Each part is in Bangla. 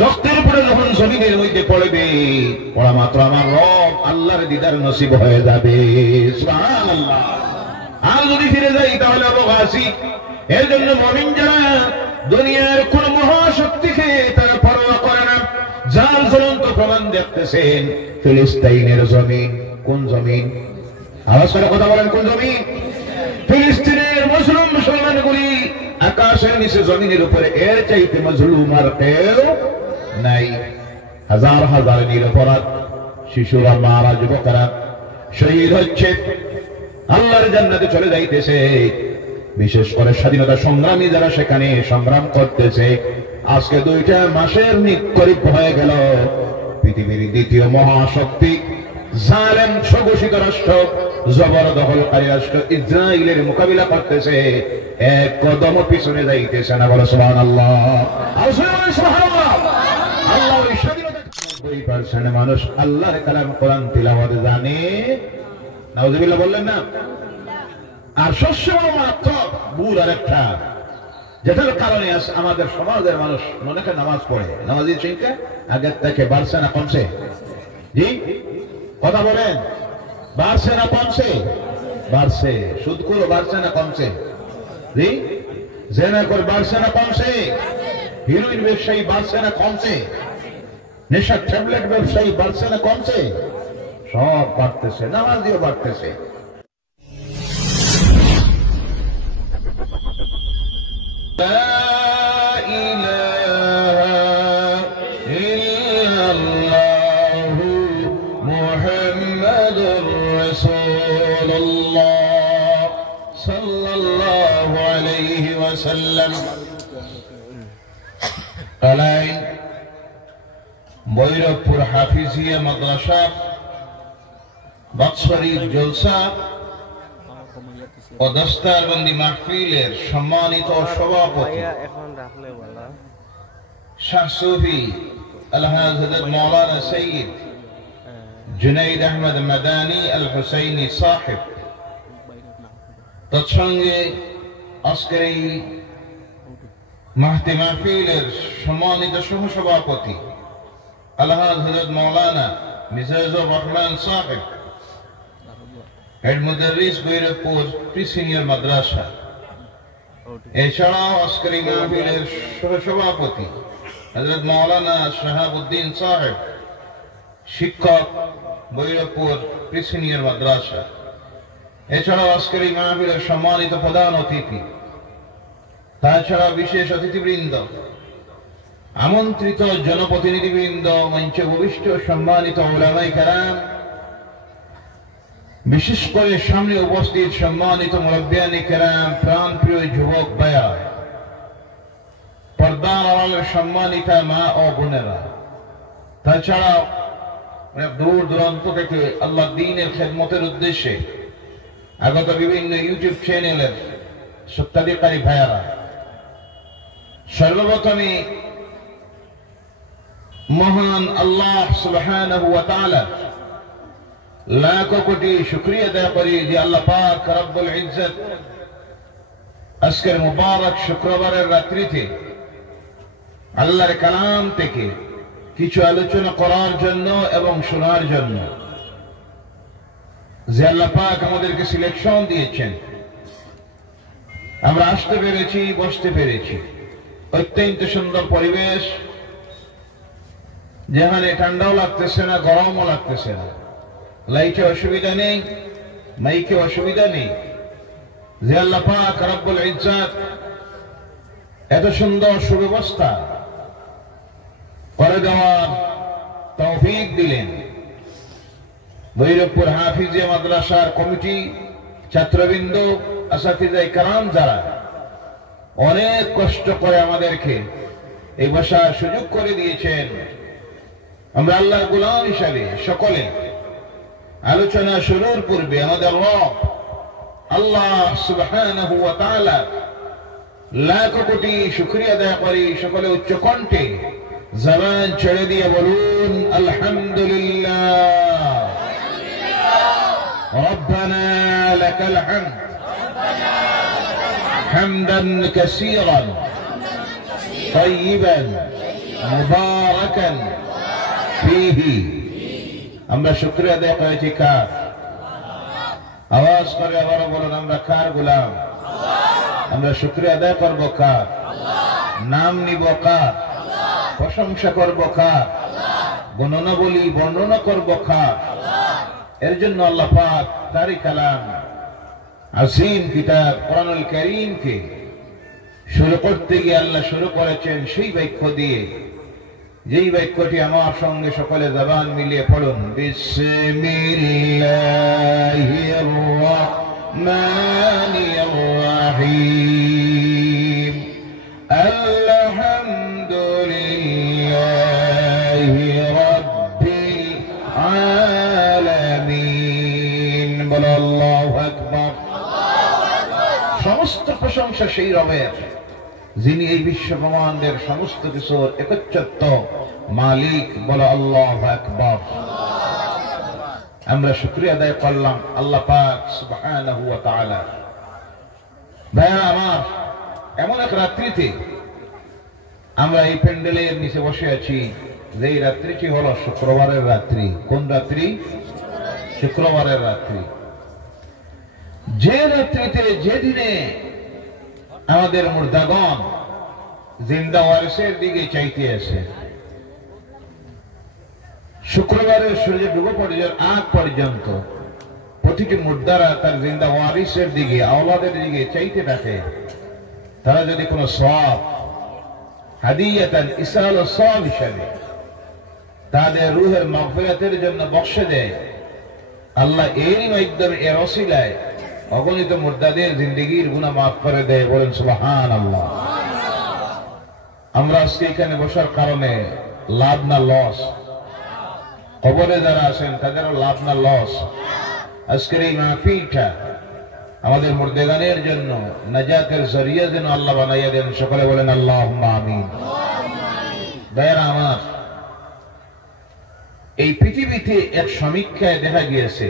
রক্তের উপরে যখন জমিনের মধ্যে পড়বে, পড়া মাত্র আমার রব আল্লাহর দিদার নসিব হয়ে যাবে। সুবহানাল্লাহ। আর যদি ফিরে যাই তাহলে অবকাশী। এর জন্য মুমিন যারা দুনিয়ার কোন মহাশক্তিকে তারা পরোয়া করে না। যার জ্বলন্ত প্রমাণ দেখতেছেন ফিলিস্তিনের জমিন। কোন জমিন? আওয়াজ করে কথা বলেন, কোন জমিন? ফিলিস্তিনের মুসলিম মুসলমানগুলি আকাশের নিচে জমিনের উপরে এর চাইতে মজলুম আর কেউ নাই। হাজার হাজার নিরপরাধ শিশুরা, মারা, যুবকেরা শহীদ হচ্ছে, আল্লাহর জান্নাতে চলে যাইতেছে। বিশেষ করে স্বাধীনতা সংগ্রামী যারা সেখানে সংগ্রাম করতেছে, আজকে 2টা মাসের নিকটে হয়ে গেল পৃথিবীর দ্বিতীয় মহাশক্তি জালেম স্বঘোষিত রাষ্ট্র, জবরদখলকারী রাষ্ট্র ইসরায়েলের মোকাবিলা করতেছে। এক কদম পিছনে যাইতেছে না। বলো সুবহানাল্লাহ। আল্লাহ ওই স্বাধীনতা 90% মানুষ আল্লাহর কালাম কোরআন তিলাওয়াত জানে। নাউযুবিল্লাহ বললেন না? আর শস্য মাত্র ভুল আর একটা, যেটার কারণে আমাদের সমাজের মানুষ অনেকে নামাজ পড়ে, নামাজের সংখ্যা আগের থেকে বাড়ছে না কমছে? জি কথা বলেন, বাড়ছে না কমছে? বাড়ছে। সুদখোর বাড়ছে না কমছে? জি জেনা করে বাড়ছে না কমছে? হিরোইন ব্যবসায়ী বাড়ছে না কমছে? নেশার ট্যাবলেট ব্যবসায়ী বাড়ছে না কমছে? সব বাড়তেছে, নামাজিও বাড়তেছে। ভৈরবপুর হাফিজিয়া মাদ্রাসা বাৎসরিক জলসা ও দস্তারবন্দি মাহফিলের সম্মানিত সভাপতি শাহ সুফি আলহাজ হযরত মাওলানা সৈয়দ জুনাইদ আহমদ মাদানী আল হুসাইনি সাহেব, তৎসঙ্গে আজকের এই মাহতি মাহফিলের সম্মানিত সহসভাপতি আলহাজ হযরত মাওলানা মিজাজুর রহমান সাহেব, হেড মুদাররিস ভৈরবপুর প্রি সিনিয়র মাদ্রাসা। এছাড়াও আজকের এই মাহফিলের সহসভাপতি হযরত মাওলানা শাহাবুদ্দিন সাহেব, শিক্ষক ভৈরবপুর প্রি সিনিয়র মাদ্রাসা। এছাড়াও আজকের এই মাহফিলের সম্মানিত প্রধান অতিথি, তাছাড়া বিশেষ অতিথিবৃন্দ, আমন্ত্রিত জনপ্রতিনিধিবৃন্দ, মঞ্চে উপবিষ্ট সম্মানিত উলামায়ে কেরাম, বিশেষ করে সামনে উপস্থিত সম্মানিত মুরব্বিয়ানে কেরাম, প্রাণপ্রিয় যুবক ভাইয়া, পর্দার আড়ালের সম্মানিতা মা ও বোনেরা, তাছাড়াও দূর দূরান্ত থেকে আল্লাহ দ্বীনের খেদমতের উদ্দেশ্যে আগত বিভিন্ন ইউটিউব চ্যানেলের সত্যাধিকারী ভাইয়ারা, সর্বপ্রথমে মহান আল্লাহ সুবহানাহু ওয়া তাআলা লাখো কোটি শুকরিয়া আদায় করি যে আল্লাহ পাক রব্বুল ইজ্জত আজকের মুবারক শুক্রবারের রাত্রিতে আল্লাহর কালাম থেকে কিছু আলোচনা করার জন্য এবং শোনার জন্য যে আল্লাহ পাক আমাদেরকে সিলেকশন দিয়েছেন, আমরা আসতে পেরেছি, বসতে পেরেছি। অত্যন্ত সুন্দর পরিবেশ, যেখানে ঠান্ডাও লাগতেছে না, গরমও লাগতেছে না, লাইটে অসুবিধা নেই, মাইকে অসুবিধা নেই। যে আল্লাহ পাক রব্বুল ইজ্জত এত সুন্দর সুব্যবস্থা করে দেওয়ার তৌফিক দিলেন, ভৈরবপুর হাফিজিয়া মাদ্রাসার কমিটি, ছাত্রবৃন্দ, আসাতিজায়ে কেরাম যারা অনেক কষ্ট করে আমাদেরকে এই বসার সুযোগ করে দিয়েছেন, আমরা আল্লাহর গোলাম হিসাবে সকলে আলোচনা শুরুর পূর্বে আমাদের রব আল্লাহ সুবহানাহু ওয়া তাআলা লাখ কোটি শুকরিয়া আদায় করি। সকলে উচ্চ কণ্ঠে জবান ছেড়ে দিয়ে বলুন আলহামদুলিল্লাহ, রব্বানা লাকাল হামদ হামদান কাসীরান তাইয়িবান মুবারাকান ফীহি। আমরা শুকরিয়া আদায় করেছি কার? আওয়াজ করে আবার বলুন, আমরা কার গোলাম? আমরা শুকরিয়া আদায় করব কার? নাম নিব কার? প্রশংসা করব কার? গণনা বলি, বর্ণনা করব কার? এর জন্য আল্লাহ পাক তারই কালাম আসীম কিতাব কোরআনুল কারীমকে শুরু করতে গিয়ে আল্লাহ শুরু করেছেন সেই বাক্য দিয়ে, যেই বাক্যটি আমার সঙ্গে সকলে জবান মিলিয়ে পড়ুন, বিসমিল্লাহির রাহমানির রাহিম, আলহামদুলিল্লাহি রাব্বিল আলামিন। বলো আল্লাহু আকবার। সমস্ত প্রশংসা সেই রবের যিনি এই বিশ্ব ব্রহ্মাণ্ডের সমস্ত কিছুর একচ্ছত্ব মালিক। বলো আল্লাহু আকবার। আমরা শুকরিয়া আদায় করলাম আল্লাহ পাক সুবহানাহু ওয়া তাআলা। ভাইয়া আমার, এমন এক রাত্রিতে আমরা এই প্যান্ডেলের নিচে বসে আছি, যেই রাত্রিটি হলো শুক্রবারের রাত্রি। কোন রাত্রি? শুক্রবারের রাত্রি। যে রাত্রিতে, যেদিনে আমাদের মুর্দাগণ জিন্দা ওয়ারিসের দিকে চাইতে আছে। শুক্রবারের সূর্য ডুবে পড়ে যাওয়ার আগ পর্যন্ত প্রতিটি মুর্দারা তার জিন্দা ওয়ারিসের দিকে, আওলাদের দিকে চাইতে থাকে। তারা যদি কোনো সওয়াব হাদিয়াতান ইসাল সওয়াব হিসাবে তাদের রূহের মাগফিরাতের জন্য বক্সে দেয়, আল্লাহ এরই মাধ্যমে, এর ওসিলায় অগণিত মুর্দাদের জিন্দেগির গুনাহ মাফ করে দেয়। বলেন সুবহানাল্লাহ। আমরা আজকে এখানে বসার কারণে লাভ না লস? কবরে যারা আছেন তাদেরও লাভ না লস? আজকের এই মাহফিলটা আমাদের মুর্দাগানের জন্য নাজাতের জরিয়া যেন আল্লাহ বানাইয়া দেন। সকলে বলেন আল্লাহুম্মা আমিন। ভাইয়েরা আমার, এই পৃথিবীতে এক সমীক্ষায় দেখা গিয়েছে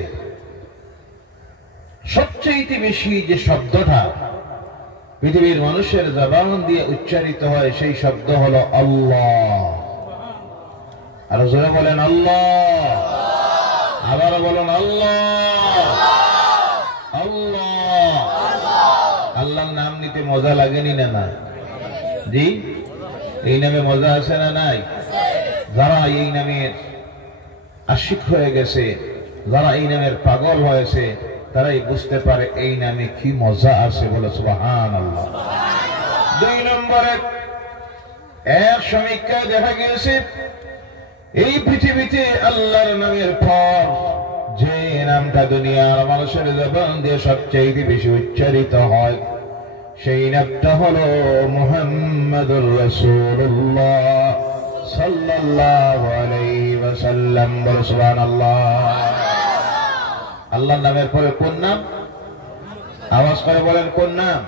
সবচেয়ে বেশি যে শব্দটা পৃথিবীর মানুষের জবান দিয়ে উচ্চারিত হয় সেই শব্দ হলো আল্লাহ। আর জোরে বলেন আল্লাহ। আবার বলুন আল্লাহ। আল্লাহ। আল্লাহর নাম নিতে মজা লাগেনি না? না জি, এই নামে মজা আছে না নাই? যারা এই নামের আশিক হয়ে গেছে, যারা এই নামের পাগল হয়েছে, তারাই বুঝতে পারে এই নামে কি মজা আছে। বলে সুবহানাল্লাহ। দুই নম্বরে এক সমীক্ষায় দেখা গিয়েছে এই পৃথিবীতে আল্লাহর নামের পর যে নামটা দুনিয়ার মানুষের জবান দিয়ে সবচেয়ে বেশি উচ্চারিত হয় সেই নামটা হলো মুহাম্মাদুর রাসূলুল্লাহ সাল্লাল্লাহু আলাইহি ওয়াসাল্লাম। বলে সুবহানাল্লাহ। আল্লাহর নামের পরে কোন নাম? আওয়াজ করে বলেন কোন নাম?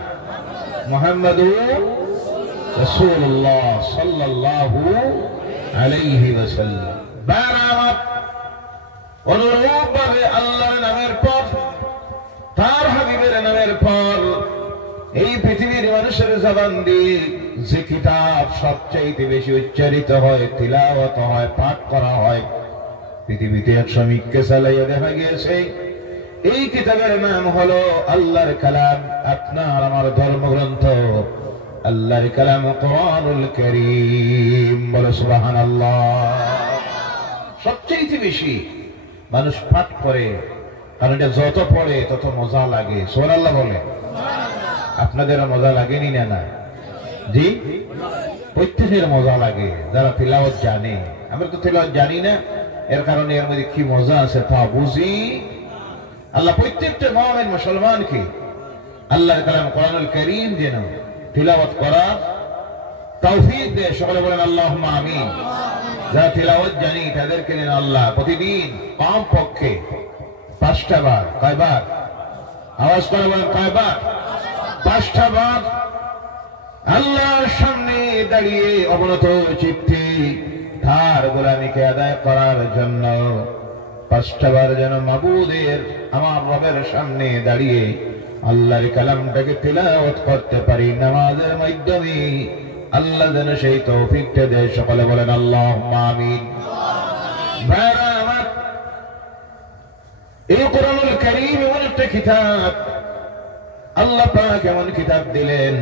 মুহাম্মাদুর রাসূলুল্লাহ সাল্লাল্লাহু আলাইহি ওয়াসাল্লাম। বারামাত অনুরূপভাবে আল্লাহর নামের পর, তার হাবিবের নামের পর এই পৃথিবীর মানুষের জবান দিয়ে যে কিতাব সবচাইতে বেশি উচ্চারিত হয়, তিলাওয়াত হয়, পাঠ করা হয়, পৃথিবীতে এক সমীক্ষা চালাইয়া দেখা গিয়েছে এই কিতাবের নাম হলো আল্লাহর কালাম, আপনার আমার ধর্মগ্রন্থ আল্লাহর কালাম কোরআনুল কারীম। বলে সুবহানাল্লাহ। সবচেয়ে বেশি মানুষ পাঠ করে, কারণ এটা যত পড়ে তত মজা লাগে। সুবহানাল্লাহ বলে। আপনাদেরও মজা লাগেনি না? না জি, প্রত্যেকের মজা লাগে যারা তিলাওয়াত জানে। আমরা তো তিলাওয়াত জানি না, এর কারণে এর মধ্যে কি মজা আছে তা বুঝি। আল্লাহ প্রত্যেকটা মুমিন মুসলমানকে আল্লাহর কালাম কোরআনুল কারীম যেন তিলাওয়াত করা তৌফিক দেয়। সকলে বলেন আল্লাহুম্মা আমিন। যারা তিলাওয়াত জানি তাদেরকে যেন আল্লাহ প্রতিদিন কমপক্ষে 5টা বার, কয়বার? আওয়াজ করে বলেন কয়বার? 5টা বার আল্লাহর সামনে দাঁড়িয়ে অবনত চিত্তে তার গোলামীকে আদায় করার জন্য 5টা বার যেন মাবুদের, আমার রবের সামনে দাঁড়িয়ে আল্লাহর কালামটাকে তিলাওয়াত করতে পারি। নামাজের মাধ্যমে আল্লাহ যেন সেই তৌফিকটা দেয়। সকলে বলেন আল্লাহুম্মা আমিন। ভাইরা আমার, এই কোরআনুল কারীম এমন একটা কিতাব, আল্লাহ পাক এমন কিতাব দিলেন,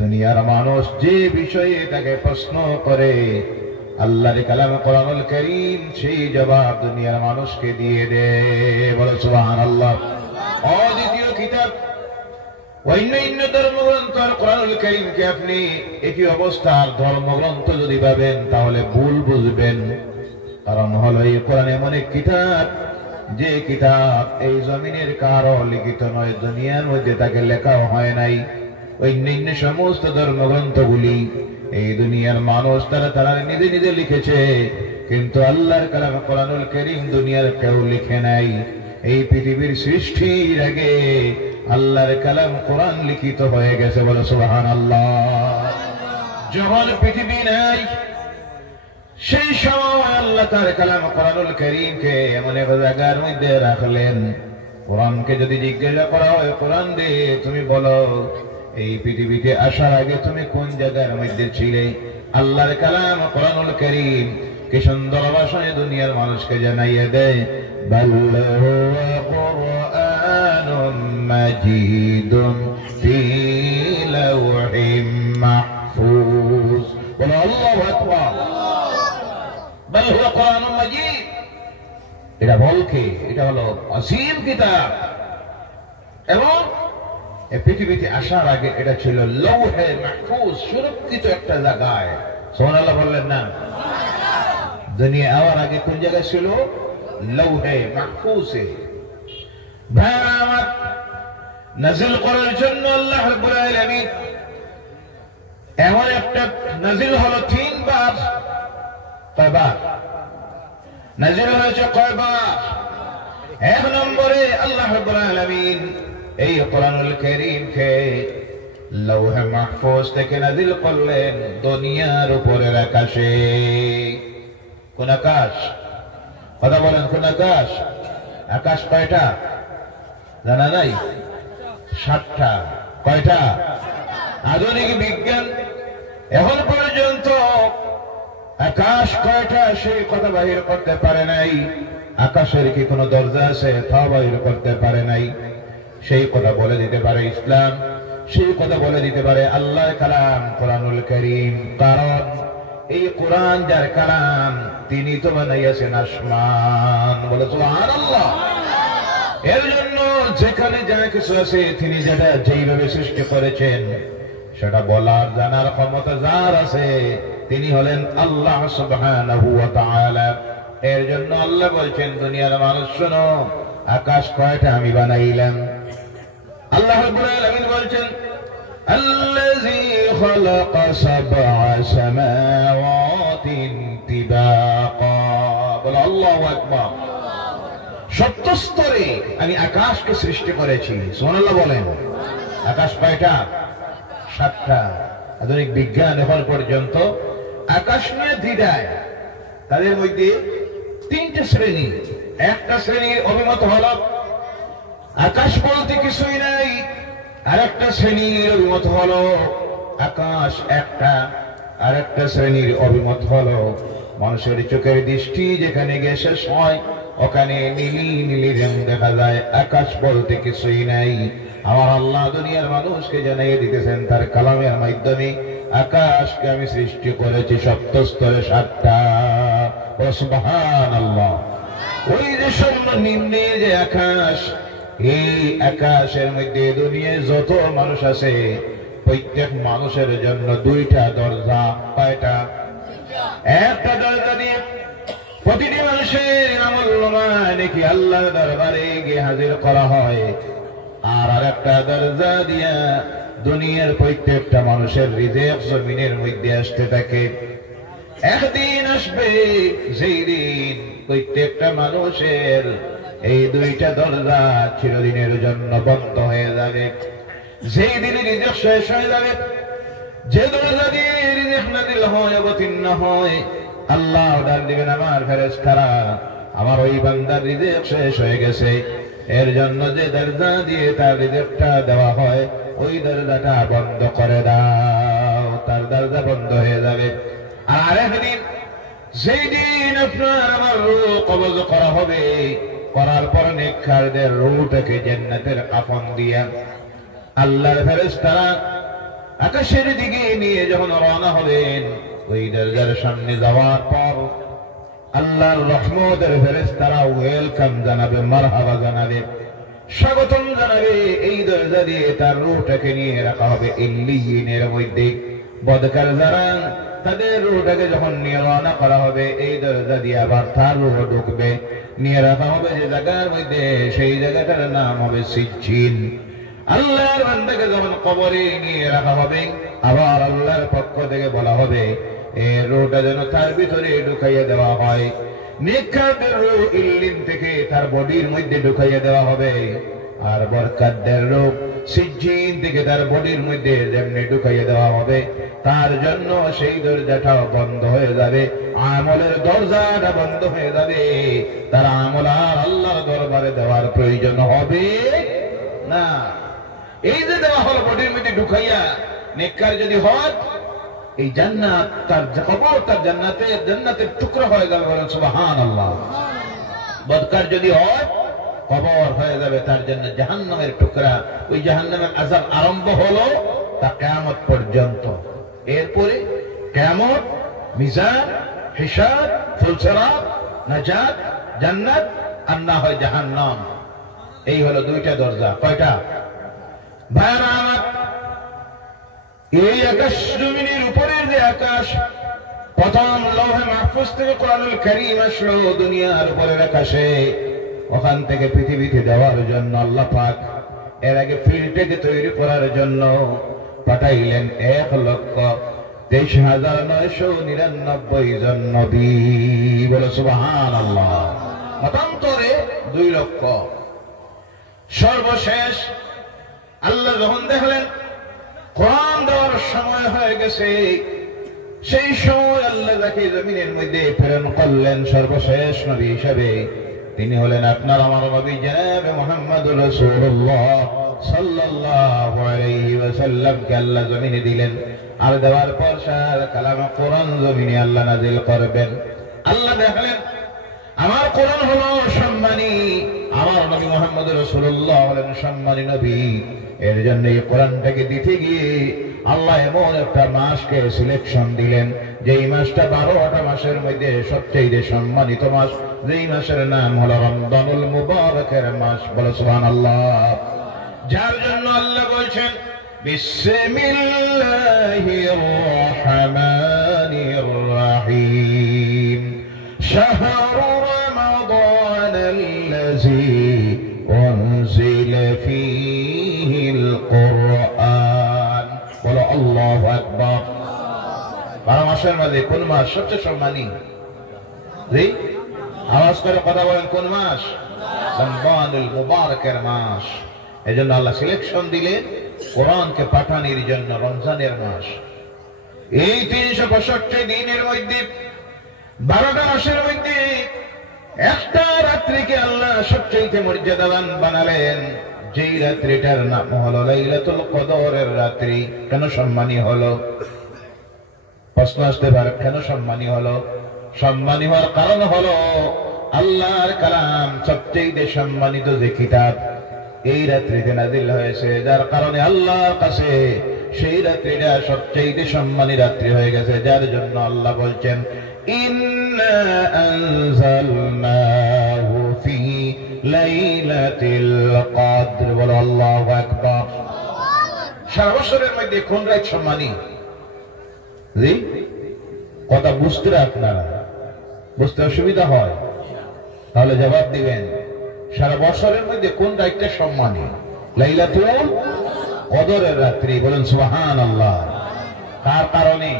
দুনিয়ার মানুষ যে বিষয়ে তাকে প্রশ্ন করে আল্লাহর কালাম কোরআনুল কারীম সেই জবাব দুনিয়ার মানুষকে দিয়ে দেয়। বলে সুবহানাল্লাহ। অদ্বিতীয় কিতাব, অন্যান্য ধর্মগ্রন্থ আর কোরআনুল কারীমকে আপনি একই অবস্থার ধর্মগ্রন্থ যদি ভাবেন তাহলে ভুল বুঝবেন। কারণ হলো এই কোরআন এমন এক কিতাব, যে কিতাব এই জমিনের কারো লিখিত নয়, দুনিয়ার মধ্যে তাকে লেখাও হয় নাই। অন্যান্য সমস্ত ধর্মগ্রন্থগুলি এই দুনিয়ার মানুষ তারা নিজে নিজে লিখেছে, কিন্তু আল্লাহর কালাম কোরআনুল কারীম দুনিয়ার কেউ লিখে নাই। এই পৃথিবীর সৃষ্টির আগে আল্লাহর কালাম কোরআন লিখিত হয়ে গেছে। বলে সুবহানাল্লাহ। যখন পৃথিবী নাই সেই সময় আল্লাহ তার কালাম কোরআনুল কারীমকে এমন এক জায়গার মধ্যে রাখলেন, কোরআনকে যদি জিজ্ঞাসা করা হয়, কোরআন দে তুমি বলো এই পৃথিবীতে আসার আগে তুমি কোন জায়গার মধ্যে ছিলে? আল্লাহর কালাম কোরআনুল কারীম কি সুন্দর ভাষায় দুনিয়ার মানুষকে জানাইয়ে দেয়, বাল হুয়া কুরআনুম মাজিদুন ফি লাওহিম মাহফুজ। বলো আল্লাহু আকবার। বাল হুয়া কুরআনুম মাজিদ, এটা বলকে এটা হলো আসীম কিতাব, এবং এই পৃথিবীতে আসার আগে এটা ছিল লৌহে মাহফুজ, সুরক্ষিত একটা জায়গায়। সুবহানাল্লাহ বললেন না? দুনিয়া আওয়ার আগে কোন জায়গায় ছিল? লৌহে মাহফুজে। নাজিল করার জন্য আল্লাহ রাব্বুল আলামিন এমন একটা নাজিল হলো 3 বার। কয়বার নাজিল হয়েছে? কয়বার? 1 নম্বরে আল্লাহ রাব্বুল আলামিন এই কোরআনুল কারীমকে লৌহে মাহফুজ থেকে নাজিল করলেন দুনিয়ার উপরের আকাশে। কোন আকাশ? কথা বলেন, কোন আকাশ? আকাশ কয়টা জানা নাই? 7টা। কয়টা? আধুনিক বিজ্ঞান এখন পর্যন্ত আকাশ কয়টা সেই কথা বাহির করতে পারে নাই। আকাশের কি কোনো দরজা আছে? তা বাহির করতে পারে নাই। সেই কথা বলে দিতে পারে ইসলাম, সেই কথা বলে দিতে পারে আল্লাহর কালাম কোরআনুল কারীম। কারণ এই কোরআন যার কালাম, তিনি তো বানাইয়াছেন আসমান। বলে সুবহানাল্লাহ। এর জন্য যেখানে যা কিছু আছে তিনি যেটা যেইভাবে সৃষ্টি করেছেন সেটা বলার জানার ক্ষমতা যার আছে তিনি হলেন আল্লাহ সুবহানাহু ওয়া তাআলা। এর জন্য আল্লাহ বলছেন, দুনিয়ার মানুষ শোনো, আকাশ কয়টা আমি বানাইলাম। আল্লাহ রাব্বুল আলামিন বলছেন, আল্লাযী খালাকা সাবআ সামাওয়াতিন তিবাকা। বলো আল্লাহু আকবার। 7 স্তরে আমি আকাশকে সৃষ্টি করেছি। সুবহানাল্লাহ বলেন। আকাশ কয়টা? 7টা। আধুনিক বিজ্ঞান এখন পর্যন্ত আকাশ নিয়ে দ্বিধায়। তাদের মধ্যে 3টে শ্রেণী। একটা শ্রেণীর অভিমত হলো আকাশ বলতে কিছুই নাই, আর একটা শ্রেণীর অভিমত হলো আকাশ একটা, আর একটা শ্রেণীর অভিমত হলো মানুষের চোখের দৃষ্টি যেখানে গিয়ে শেষ হয় ওখানে নীলি নীলি রং দেখা যায়, আকাশ বলতে কিছুই নাই। আমার আল্লাহ দুনিয়ার মানুষকে জানিয়ে দিতেছেন তার কালামের মাধ্যমে, আকাশকে আমি সৃষ্টি করেছি 7 স্তরে 7টা। সুবহানাল্লাহ। ওই যে সর্বনিম্নে যে আকাশ, এই আকাশের মধ্যে দুনিয়ায় যত মানুষ আছে প্রত্যেক মানুষের জন্য 2টা দরজা। কয়টা? 1টা দরজা দিয়ে প্রতিটি মানুষের আমলনামা নাকি আল্লাহর দরবারে গিয়ে হাজির করা হয়, আর আরেকটা দরজা দিয়া দুনিয়ার প্রত্যেকটা মানুষের রিজিক জমিনের মধ্যে আসতে থাকে। একদিন আসবে যেই দিন প্রত্যেকটা মানুষের এই 2টা দরজা চিরদিনের জন্য বন্ধ হয়ে যাবে। যেই দিনে রিজিক শেষ হয়ে যাবে, যে দরজা দিয়ে রিজিক নাযিল হয় অবতীর্ণ হয়, আল্লাহ ডাক দিবেন, আমার ফেরেশতারা আমার ওই বান্দার রিজিক শেষ হয়ে গেছে, এর জন্য যে দরজা দিয়ে তার রিজিকটা দেওয়া হয় ওই দরজাটা বন্ধ করে দাও। তার দরজা বন্ধ সেই দিন আপনার আমার রূহ কবজ করা হবে, করার পর নেককারদের রূহটাকে জান্নাতের কাফন দিয়া আল্লাহর ফেরেশতারা আকাশের দিকে নিয়ে যখন রওনা হবেন, ওই দরজার সামনে যাওয়ার পর আল্লাহর রহমতের ফেরেশতারা ওয়েলকাম জানাবে, মারহাবা জানাবে, স্বাগতম জানাবে। এই দরজা দিয়ে তার রূহটাকে নিয়ে রাখা হবে ইল্লিয়িনের মধ্যে। বদকার যারা তাদের রূহটাকে যখন নিয়ে রওনা করা হবে, এই দরজা দিয়ে আবার তার রূহ ঢুকবে, নিয়ে রাখা হবে যে জায়গার মধ্যে, সেই জায়গাটার নাম হবে সিজ্জিন। আল্লাহর বান্দাকে যখন কবরে নিয়ে রাখা হবে, আবার আল্লাহর পক্ষ থেকে বলা হবে এই রূহটা যেন তার ভিতরে ঢুকাইয়া দেওয়া হয়। নেককারদের রূহ ইল্লিন থেকে তার বডির মধ্যে ঢুকাইয়া দেওয়া হবে, আর বরকতদের রূহ সিজ্জিন থেকে তার বডির মধ্যে যেমনি ঢুকাইয়া দেওয়া হবে, তার জন্য সেই দরজাটাও বন্ধ হয়ে যাবে, আমলের দরজাটা বন্ধ হয়ে যাবে। তার আমল আর আল্লাহর দরবারে দেওয়ার প্রয়োজন হবে না। এই যে দেওয়া হলো বডির মধ্যে ঢুকাইয়া, নেককার যদি হয় এই জান্নাত তার কবর তার জান্নাতের টুকরা হয়ে যাবে, বলেন সুবহানাল্লাহ। বদকার যদি হয় কবর হয়ে যাবে তার জন্য জাহান্নামের টুকরা। ওই জাহান্নামের আযাব আরম্ভ হলো তা কিয়ামত পর্যন্ত। এরপরে কিয়ামত, মিজান, হিসাব, ফুলসিরাত, নাজাত, জান্নাত, আর না হয় জাহান্নাম। এই হলো দুইটা দরজা। কয়টা? ভাইরা আমার, এই আকাশ জমিনের উপরের যে আকাশ, প্রথম লৌহে মাহফুজ থেকে কোরআনুল কারীম আসলো দুনিয়ার উপরের আকাশে, ওখান থেকে পৃথিবীতে দেওয়ার জন্য আল্লাহ পাক এর আগে ফিল্ডটাকে তৈরি করার জন্য পাঠাইলেন 1,23,999 জন নবী। বলে সুবহানাল্লাহ। মতান্তরে 2 লক্ষ। সর্বশেষ আল্লাহ যখন দেখলেন কোরআন দেওয়ার সময় হয়ে গেছে, সেই সময় আল্লাহ যাকে জমিনের মধ্যে প্রেরণ করলেন সর্বশেষ নবী হিসাবে, তিনি হলেন আপনার আমার নবী জনাবে মুহাম্মদুর রাসূলুল্লাহ সাল্লাল্লাহু আলাইহি ওয়াসাল্লামকে আল্লাহ জমিনে দিলেন। আর দেওয়ার পর সার কালাম কোরআন জমিনে আল্লাহ নাযিল করবেন। আল্লাহ দেখলেন আমার কোরআন হলো সম্মানী, আমার নবী মুহাম্মদুর রাসূলুল্লাহ হলেন সম্মানী নবী। এর জন্য এই কোরআনটাকে দিতে গিয়ে আল্লাহ এমন একটা মাসকে সিলেকশন দিলেন, যেই মাসটা 12টা মাসের মধ্যে সবচেয়ে সম্মানিত মাস, যেই মাসের নাম হলো রমজানুল মুবারকের মাস। বলো সুবহানাল্লাহ। যার জন্য আল্লাহ বলছেন বিসমিল্লাহির রহমানির রহিম, শাহরু রমাদানাল্লাযী উনজিলা ফীহিল কুরআন। বলো আল্লাহু আকবার। 12 মাসের মধ্যে কোন মাস সবচেয়ে সম্মানী? জি, আওয়াজ করে কথা বলেন, কোন মাস? রমজানুল মুবারকের মাস। এজন্য আল্লাহ সিলেকশন দিলেন কোরআনকে পাঠানোর জন্য রমজানের মাস। এই 365 দিনের মধ্যে 12টা মাসের মধ্যে একটা রাত্রিকে আল্লাহ সবচেয়ে মর্যাদাবান বানালেন, যেই রাত্রিটার নাম হলো লাইলাতুল কদরের রাত্রি। কেন সম্মানী হলো? প্রশ্ন আসতে পারে, কেন সম্মানী হলো? সম্মানী হওয়ার কারণ হলো আল্লাহর কালাম সবচেয়ে সম্মানিত যে কিতাব এই রাত্রিতে নাযিল হয়েছে, যার কারণে আল্লাহর কাছে সেই রাত্রিটা সবচেয়ে সম্মানী রাত্রি হয়ে গেছে। যার জন্য আল্লাহ বলছেন ইন্না আনজালনাহু ফি লাইলাতিল কদর। বলো আল্লাহু আকবার। সারা বছরের মধ্যে কোন রাত সম্মানী? জি, কথা বুঝতে আপনারা বুঝতে অসুবিধা হয় তাহলে জবাব দিবেন। সারা বছরের মধ্যে কোন রাতটা সম্মানী? লাইলাতুল কদরের রাত্রি। বলেন সুবহানাল্লাহ। কার কারণে?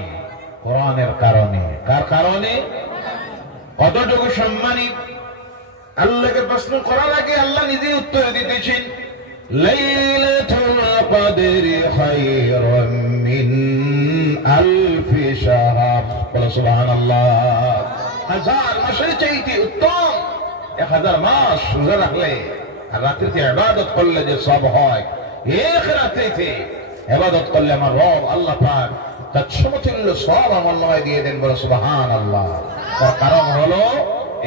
কোরআনের কারণে। কার কারণে? কতটুকু সম্মানী? আল্লাহকে প্রশ্ন করা লাগে, আল্লাহ নিজে উত্তর দিতেছেন লাইলাতুল কদরি খায়রুম মিন আলফি শাহর। বলো সুবহানাল্লাহ। 1000 মাসের চাইতে উত্তম 1000 মাস রোজা রাখলে আর রাত্রিতে ইবাদত করলে যে সব হয়, এক রাত্রিতে ইবাদত করলে আমার রব আল্লাহ পাক তার সমতুল্য সওয়াব আমলনামায় দিয়ে দেন। বলো সুবহানাল্লাহ। তার কারণ হলো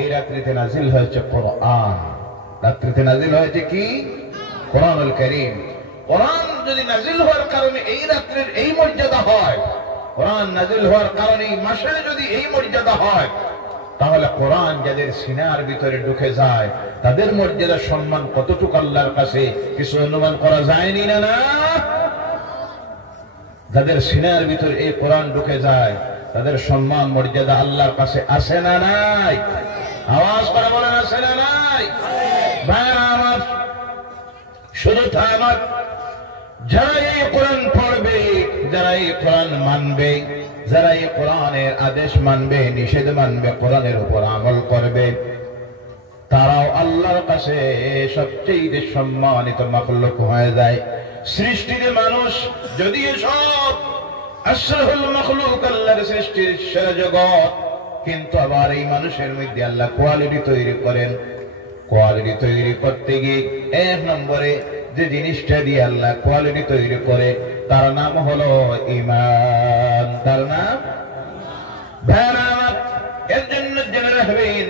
এই রাত্রিতে নাজিল হয়েছে কোরআন। রাত্রিতে নাজিল হয়েছে কি? কোরআনুল কারীম। কোরআন যদি নাজিল হওয়ার কারণে এই রাত্রির এই মর্যাদা হয়, কোরআন নাজিল হওয়ার কারণে এই মাসের যদি এই মর্যাদা হয়, তাহলে কোরআন যাদের সিনার ভিতরে ঢুকে যায় তাদের মর্যাদা সম্মান কতটুকু আল্লাহর কাছে কিছু অনুমান করা যায়নি না? না, যাদের সিনার ভিতরে এই কোরআন ঢুকে যায় তাদের সম্মান মর্যাদা আল্লাহর কাছে আসে না নাই? আওয়াজ করে বলেন আসে না নাই? ভাইরা আমার, শুধু তা আমার, যারা এই কোরআন পড়বে, যারা এই কোরআন মানবে, যারা এই কোরআনের আদেশ মানবে, নিষেধ মানবে, কোরআনের উপর আমল করবে, তারাও আল্লাহর কাছে সবচেয়ে সম্মানিত মাখলুক হয়ে যায়। সৃষ্টির মানুষ যদিও সব আশরাফুল মাখলুক, আল্লাহর সৃষ্টির সেরা জগৎ, কিন্তু আবার এই মানুষের মধ্যে আল্লাহ কোয়ালিটি তৈরি করেন। কোয়ালিটি তৈরি করতে গিয়ে এক নম্বরে যে জিনিসটা দিয়ে আল্লাহ কোয়ালিটি তৈরি করে তার নাম হলো ঈমান। তার নাম এর জন্য জেনে রাখবেন,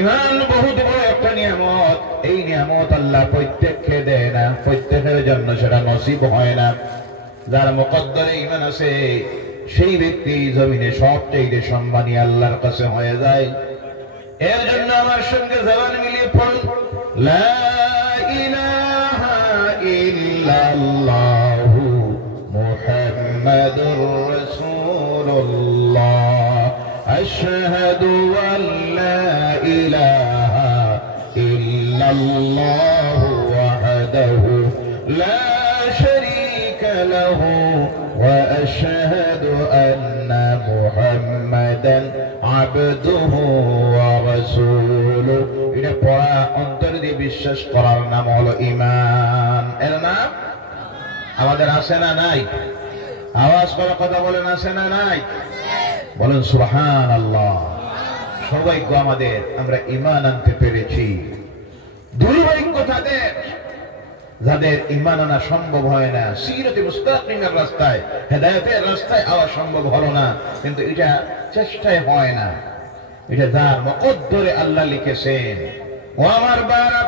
ঈমান বহুত বড় একটা নিয়ামত। এই নিয়ামত আল্লাহ প্রত্যেককে দেয় না, প্রত্যেকের জন্য সেটা নসিব হয় না। যার মুকদ্দরে ঈমান আছে সেই ব্যক্তি জমিনে সবচেয়ে সম্মানী আল্লাহর কাছে হয়ে যায়। এর জন্য আমার সঙ্গে জবান মিলিয়ে পড়ুন, লা ইলাহা ইল্লাল্লাহু মুহাম্মাদুর রাসূলুল্লাহ, আশহাদু আল্লা ইলাহা ইল্লাল্লাহু ওয়াহদাহু লা শারীকা লাহু ওয়া আশহাদু আন্না মুহাম্মাদান আবদুহু ওয়া রাসূলুহু। এটা পড়া অন্তর দিয়ে বিশ্বাস করার নাম হলো ঈমান। এর নাম আমাদের আছে না নাই? আওয়াজ করে কথা বলেন, আছে না নাই? বলেন সুবহানাল্লাহ। সৌভাগ্য আমাদের, আমরা ঈমান আনতে পেরেছি। দুর্ভাগ্য তাদের যাদের ঈমান আনা সম্ভব হয় না। সিরাতে মুস্তাকিমের রাস্তায়, হেদায়েতের রাস্তায় আওয়া সম্ভব হলো না, কিন্তু এটা চেষ্টায় হয় না। এটা যার মুকদ্দরে আল্লাহ লিখেছেন। ও আমার বাবা,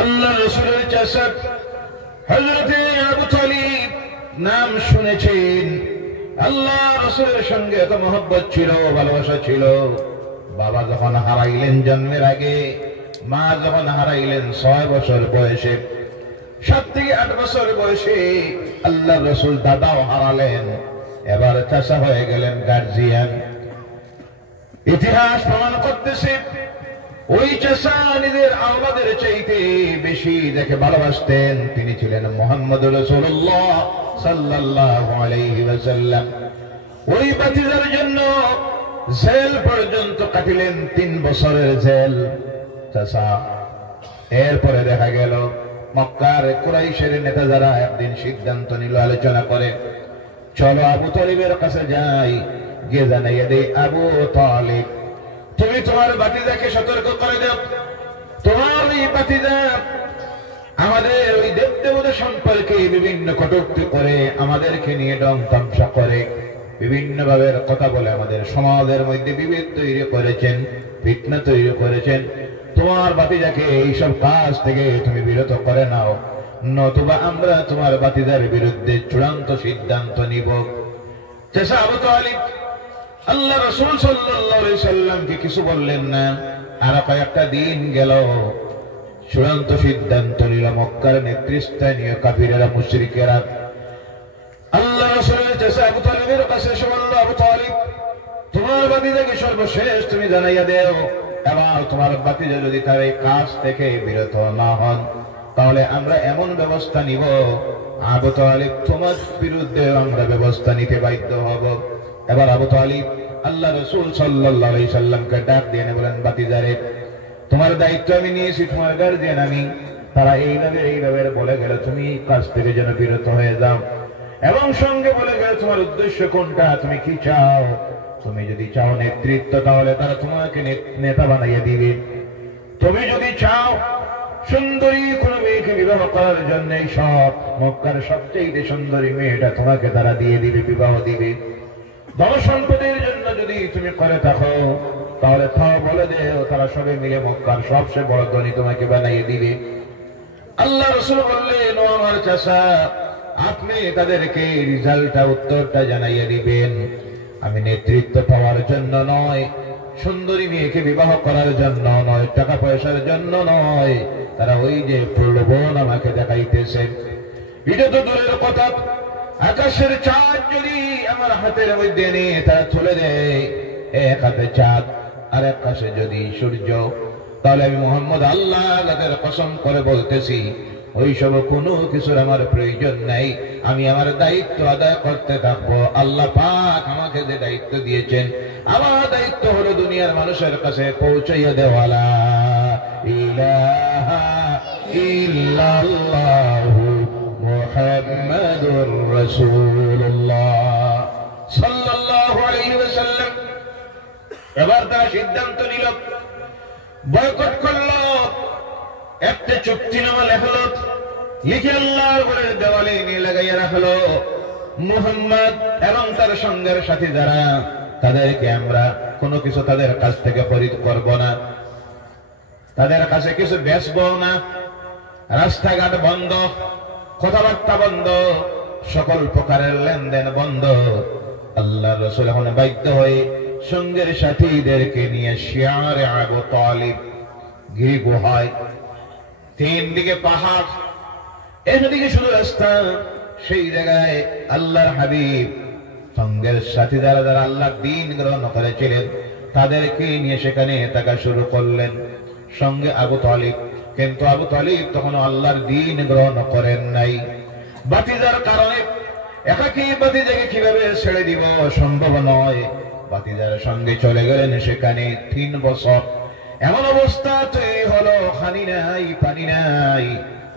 আল্লাহ রাসূলের চাচা হযরতে আবু তালিব নাম শুনেছেন। আল্লাহ রাসূলের সঙ্গে এত মহব্বত ছিল, ভালোবাসা ছিল। বাবা যখন হারাইলেন জন্মের আগে, মা যখন হারাইলেন 6 বছর বয়সে, 7 থেকে 8 বছর বয়সে আল্লাহ রাসূল দাদাও হারালেন। এবার চাচা হয়ে গেলেন গার্জিয়ান। ইতিহাস প্রমাণ করতেছে ওই চাচা নিজের আওলাদের চাইতে বেশি যাকে ভালোবাসতেন তিনি ছিলেন মুহাম্মদুর রাসূলুল্লাহ সাল্লাল্লাহু আলাইহি ওয়াসাল্লাম। ওই ভাতিজার জন্য জেল পর্যন্ত কাটিলেন, 3 বছরের জেল চাচা। এরপরে দেখা গেল মক্কার কুরাইশের নেতা যারা একদিন সিদ্ধান্ত নিল, আলোচনা করে, চলো আবু তালিবের কাছে যাই, গিয়ে জানাইয়া দেই, আবু তালিব তুমি তোমার ভাতিজাকে সতর্ক করে দাও, তোমার এই ভাতিজা আমাদের ওই দেবদেবতা সম্পর্কে বিভিন্ন কটূক্তি করে, আমাদেরকে নিয়ে ডং তামসা করে, বিভিন্ন ভাবে কথা বলে আমাদের সমাজের মধ্যে বিভেদ তৈরি করেছেন, ফিতনা তৈরি করেছেন। তোমার ভাতিজাকে এইসব কাজ থেকে তুমি বিরত করে নাও, নতুবা আমরা তোমার ভাতিজার বিরুদ্ধে চূড়ান্ত সিদ্ধান্ত নিব। চাচা আবু তালিব আল্লাহ রাসূল সাল্লাল্লাহু আলাইহি সাল্লামকে কিছু বললেন না। আর কয়েকটা দিন গেল, চূড়ান্ত সিদ্ধান্ত নিল মক্কার নেতৃস্থানীয় কাফিরেরা, মুশরিকেরা। আল্লাহ রাসূলের চাচা আবু তালিবের কাছে এসে বলল, আবু তালিব তোমার ভাতিজাকে সর্বশেষ তুমি জানাইয়া দেও, এবং তোমার ভাতিজা যদি তার এই কাজ থেকে বিরত না হন তাহলে আমরা এমন ব্যবস্থা নিব, আবু তালিব তোমার বিরুদ্ধে আমরা ব্যবস্থা নিতে বাধ্য হব। এবার আবু তালিব আল্লাহ রাসূল সাল্লাল্লাহু আলাইহি সাল্লামকে ডাক দিয়ে বলেন, ভাতিজারে তোমার দায়িত্ব আমি নিয়েছি, তোমার গার্জিয়ান আমি। তারা এইভাবে বলে গেল তুমি কাজ থেকে যেন বিরত হয়ে যাও, এবং সঙ্গে বলে গেল তোমার উদ্দেশ্য কোনটা, তুমি কি চাও। তুমি যদি চাও নেতৃত্ব তাহলে তারা তোমাকে নেতা বানাইয়া দিবে, তুমি যদি চাও সুন্দরী কোন মেয়েকে বিবাহ করার জন্য সব মক্কার সবচেয়ে সুন্দরী মেয়েটা তোমাকে তারা দিয়ে দিবে, বিবাহ দিবে। ধন সম্পদের জন্য যদি তুমি করে থাকো তাহলে তাও বলে দেও, তারা সবে মিলে মক্কার সবচেয়ে বড় ধনী তোমাকে বানাইয়ে দিবে। আল্লাহ রাসূল বললেন, ও আমার চাচা, আপনি তাদেরকে রেজাল্টটা উত্তরটা জানাইয়ে দিবেন। আমি নেতৃত্ব পাওয়ার জন্য নয়, সুন্দরী মেয়েকে বিবাহ করার জন্য নয়, টাকা পয়সার জন্য নয়, তারা ওই যে প্রলোভন আমাকে দেখাইতেছে। এটা তো দূরের কথা, আকাশের চাঁদ যদি আমার হাতের মধ্যে নিয়ে তারা তুলে দেয়, এক হাতে চাঁদ আর এক পাশে যদি সূর্য, তাহলে আমি মুহাম্মদ আল্লাহর কসম করে বলতেছি ওই সব কোনো কিছুর আমার প্রয়োজন নাই। আমি আমার দায়িত্ব আদায় করতে থাকবো। আল্লাহ পাক আমাকে যে দায়িত্ব দিয়েছেন, আমার দায়িত্ব হলো দুনিয়ার মানুষের কাছে পৌঁছাইয়া দেওয়া, লা ইলাহা ইল্লাল্লাহু মুহাম্মাদুর রাসূলুল্লাহ সাল্লাল্লাহু আলাইহি ওয়াসাল্লাম। এবার তারা সিদ্ধান্ত নিল, বয়কট করলো, একটা চুক্তিনামা লেখলো, লিখে আল্লাহর ঘরের দেওয়ালে নিয়ে লাগাইয়া রাখলো, মুহাম্মদ এবং তার সঙ্গের সাথী যারা, তাদেরকে আমরা কোনো কিছু তাদের কাছ থেকে খরিদ করব না, তাদের কাছে কিছু বেচবো না, রাস্তাঘাট বন্ধ, কথাবার্তা বন্ধ, সকল প্রকারের লেনদেন বন্ধ। আল্লাহ রাসূল এখন বাধ্য হয়ে সঙ্গের সাথীদেরকে নিয়ে শিয়ারে আবু তালিব গিরি গুহায়, তিন দিকে পাহাড়, একদিকে শুধু রাস্তা, সেই জায়গায় আল্লাহর হাবিব সঙ্গের সাথী যারা যারা আল্লাহর দ্বীন গ্রহণ করেছিলেন তাদেরকে নিয়ে সেখানে থাকা শুরু করলেন, সঙ্গে আবু তালিব। কিন্তু আবু তালিব তখন আল্লাহর দ্বীন গ্রহণ করেন নাই। বাতিজার কারণে একাকী বাতিজাকে কিভাবে ছেড়ে দিব সম্ভব নয়। বাতিজার সঙ্গে চলে গেলেন সেখানে 3 বছর। এমন অবস্থা তৈরি হলো, খানি নাই, পানি নাই।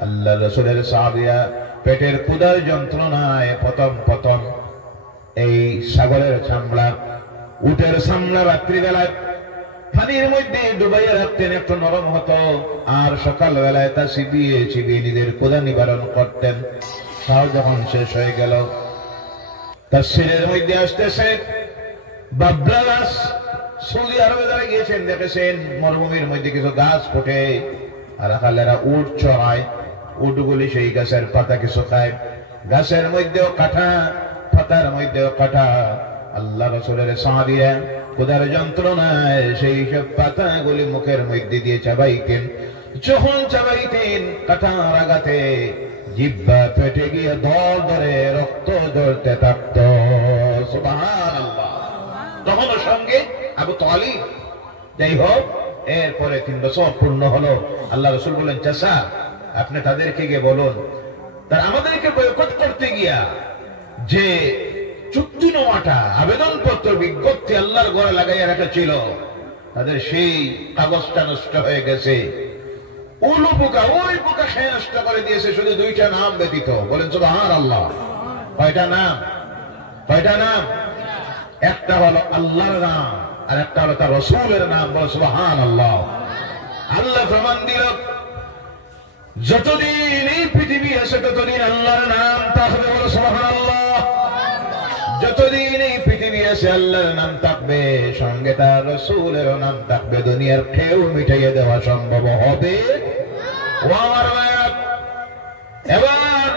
আল্লাহ রাসূলের সাহাবীরা পেটের ক্ষুধার যন্ত্রণায় প্রথম এই ছাগলের চামড়া, উটের চামড়া রাত্রিবেলায় পানির মধ্যে ডুবাইয়া রাখতেন, একটু নরম হতো, আর সকালবেলায় তা চিবিয়ে চিবিয়ে নিজের ক্ষুধা নিবারণ করতেন। তাও যখন শেষ হয়ে গেল, তার শরীরের মধ্যে আসতেছে বাবলা গাছ। সৌদি আরবে যারা গিয়েছেন দেখেছেন মরুভূমির মধ্যে কিছু গাছ ফোটে, আর আকালেরা উট চড়ায়, উটগুলি সেই গাছের পাতা কিছু খায়। গাছের মধ্যেও কাঁটা, পাতার মধ্যেও কাঁটা। আল্লাহ রাসূলের সাহাবীরা ক্ষুধার যন্ত্রণায় সেই সব পাতাগুলি মুখের মধ্যে দিয়ে চাবাইতেন। যখন চাবাইতেন কাঁটার আঘাতে জিহ্বা ফেটে গিয়ে দর ধরে রক্ত ঝরতে থাকত। সুবহানাল্লাহ। তখন সঙ্গে আবু তালিব। যাই হোক, এরপরে 3 বছর পূর্ণ হলো। আল্লাহ রাসূল বললেন, চাচা আপনি তাদেরকে গিয়ে বলুন, তার আমাদেরকে বয়কট করতে গিয়া যে চুক্তিনামাটা, আবেদনপত্র, বিজ্ঞপ্তি আল্লাহর ঘরে লাগাইয়া রাখা ছিল, তাদের সেই কাগজটা নষ্ট হয়ে গেছে। উলু পোকা, ওই পোকা খেয়ে নষ্ট করে দিয়েছে, শুধু 2টা নাম ব্যতীত। বলেন সুবহানাল্লাহ। কয়টা নাম? কয়টা নাম? একটা হলো আল্লাহর নাম, আর একটা হলো তার রাসূলের নাম। বলেন সুবহানাল্লাহ। আল্লাহ ফরমান দিল, যতদিন এই পৃথিবী আছে ততদিন আল্লাহর নাম থাকবে। বলেন সুবহানাল্লাহ। যতদিন এই পৃথিবী আছে আল্লাহর নাম থাকবে, সঙ্গে তার রাসূলের নাম থাকবে। দুনিয়ার কেউ মিটাইয়ে দেওয়া সম্ভব হবে? ও আমার ভাইরা, এবার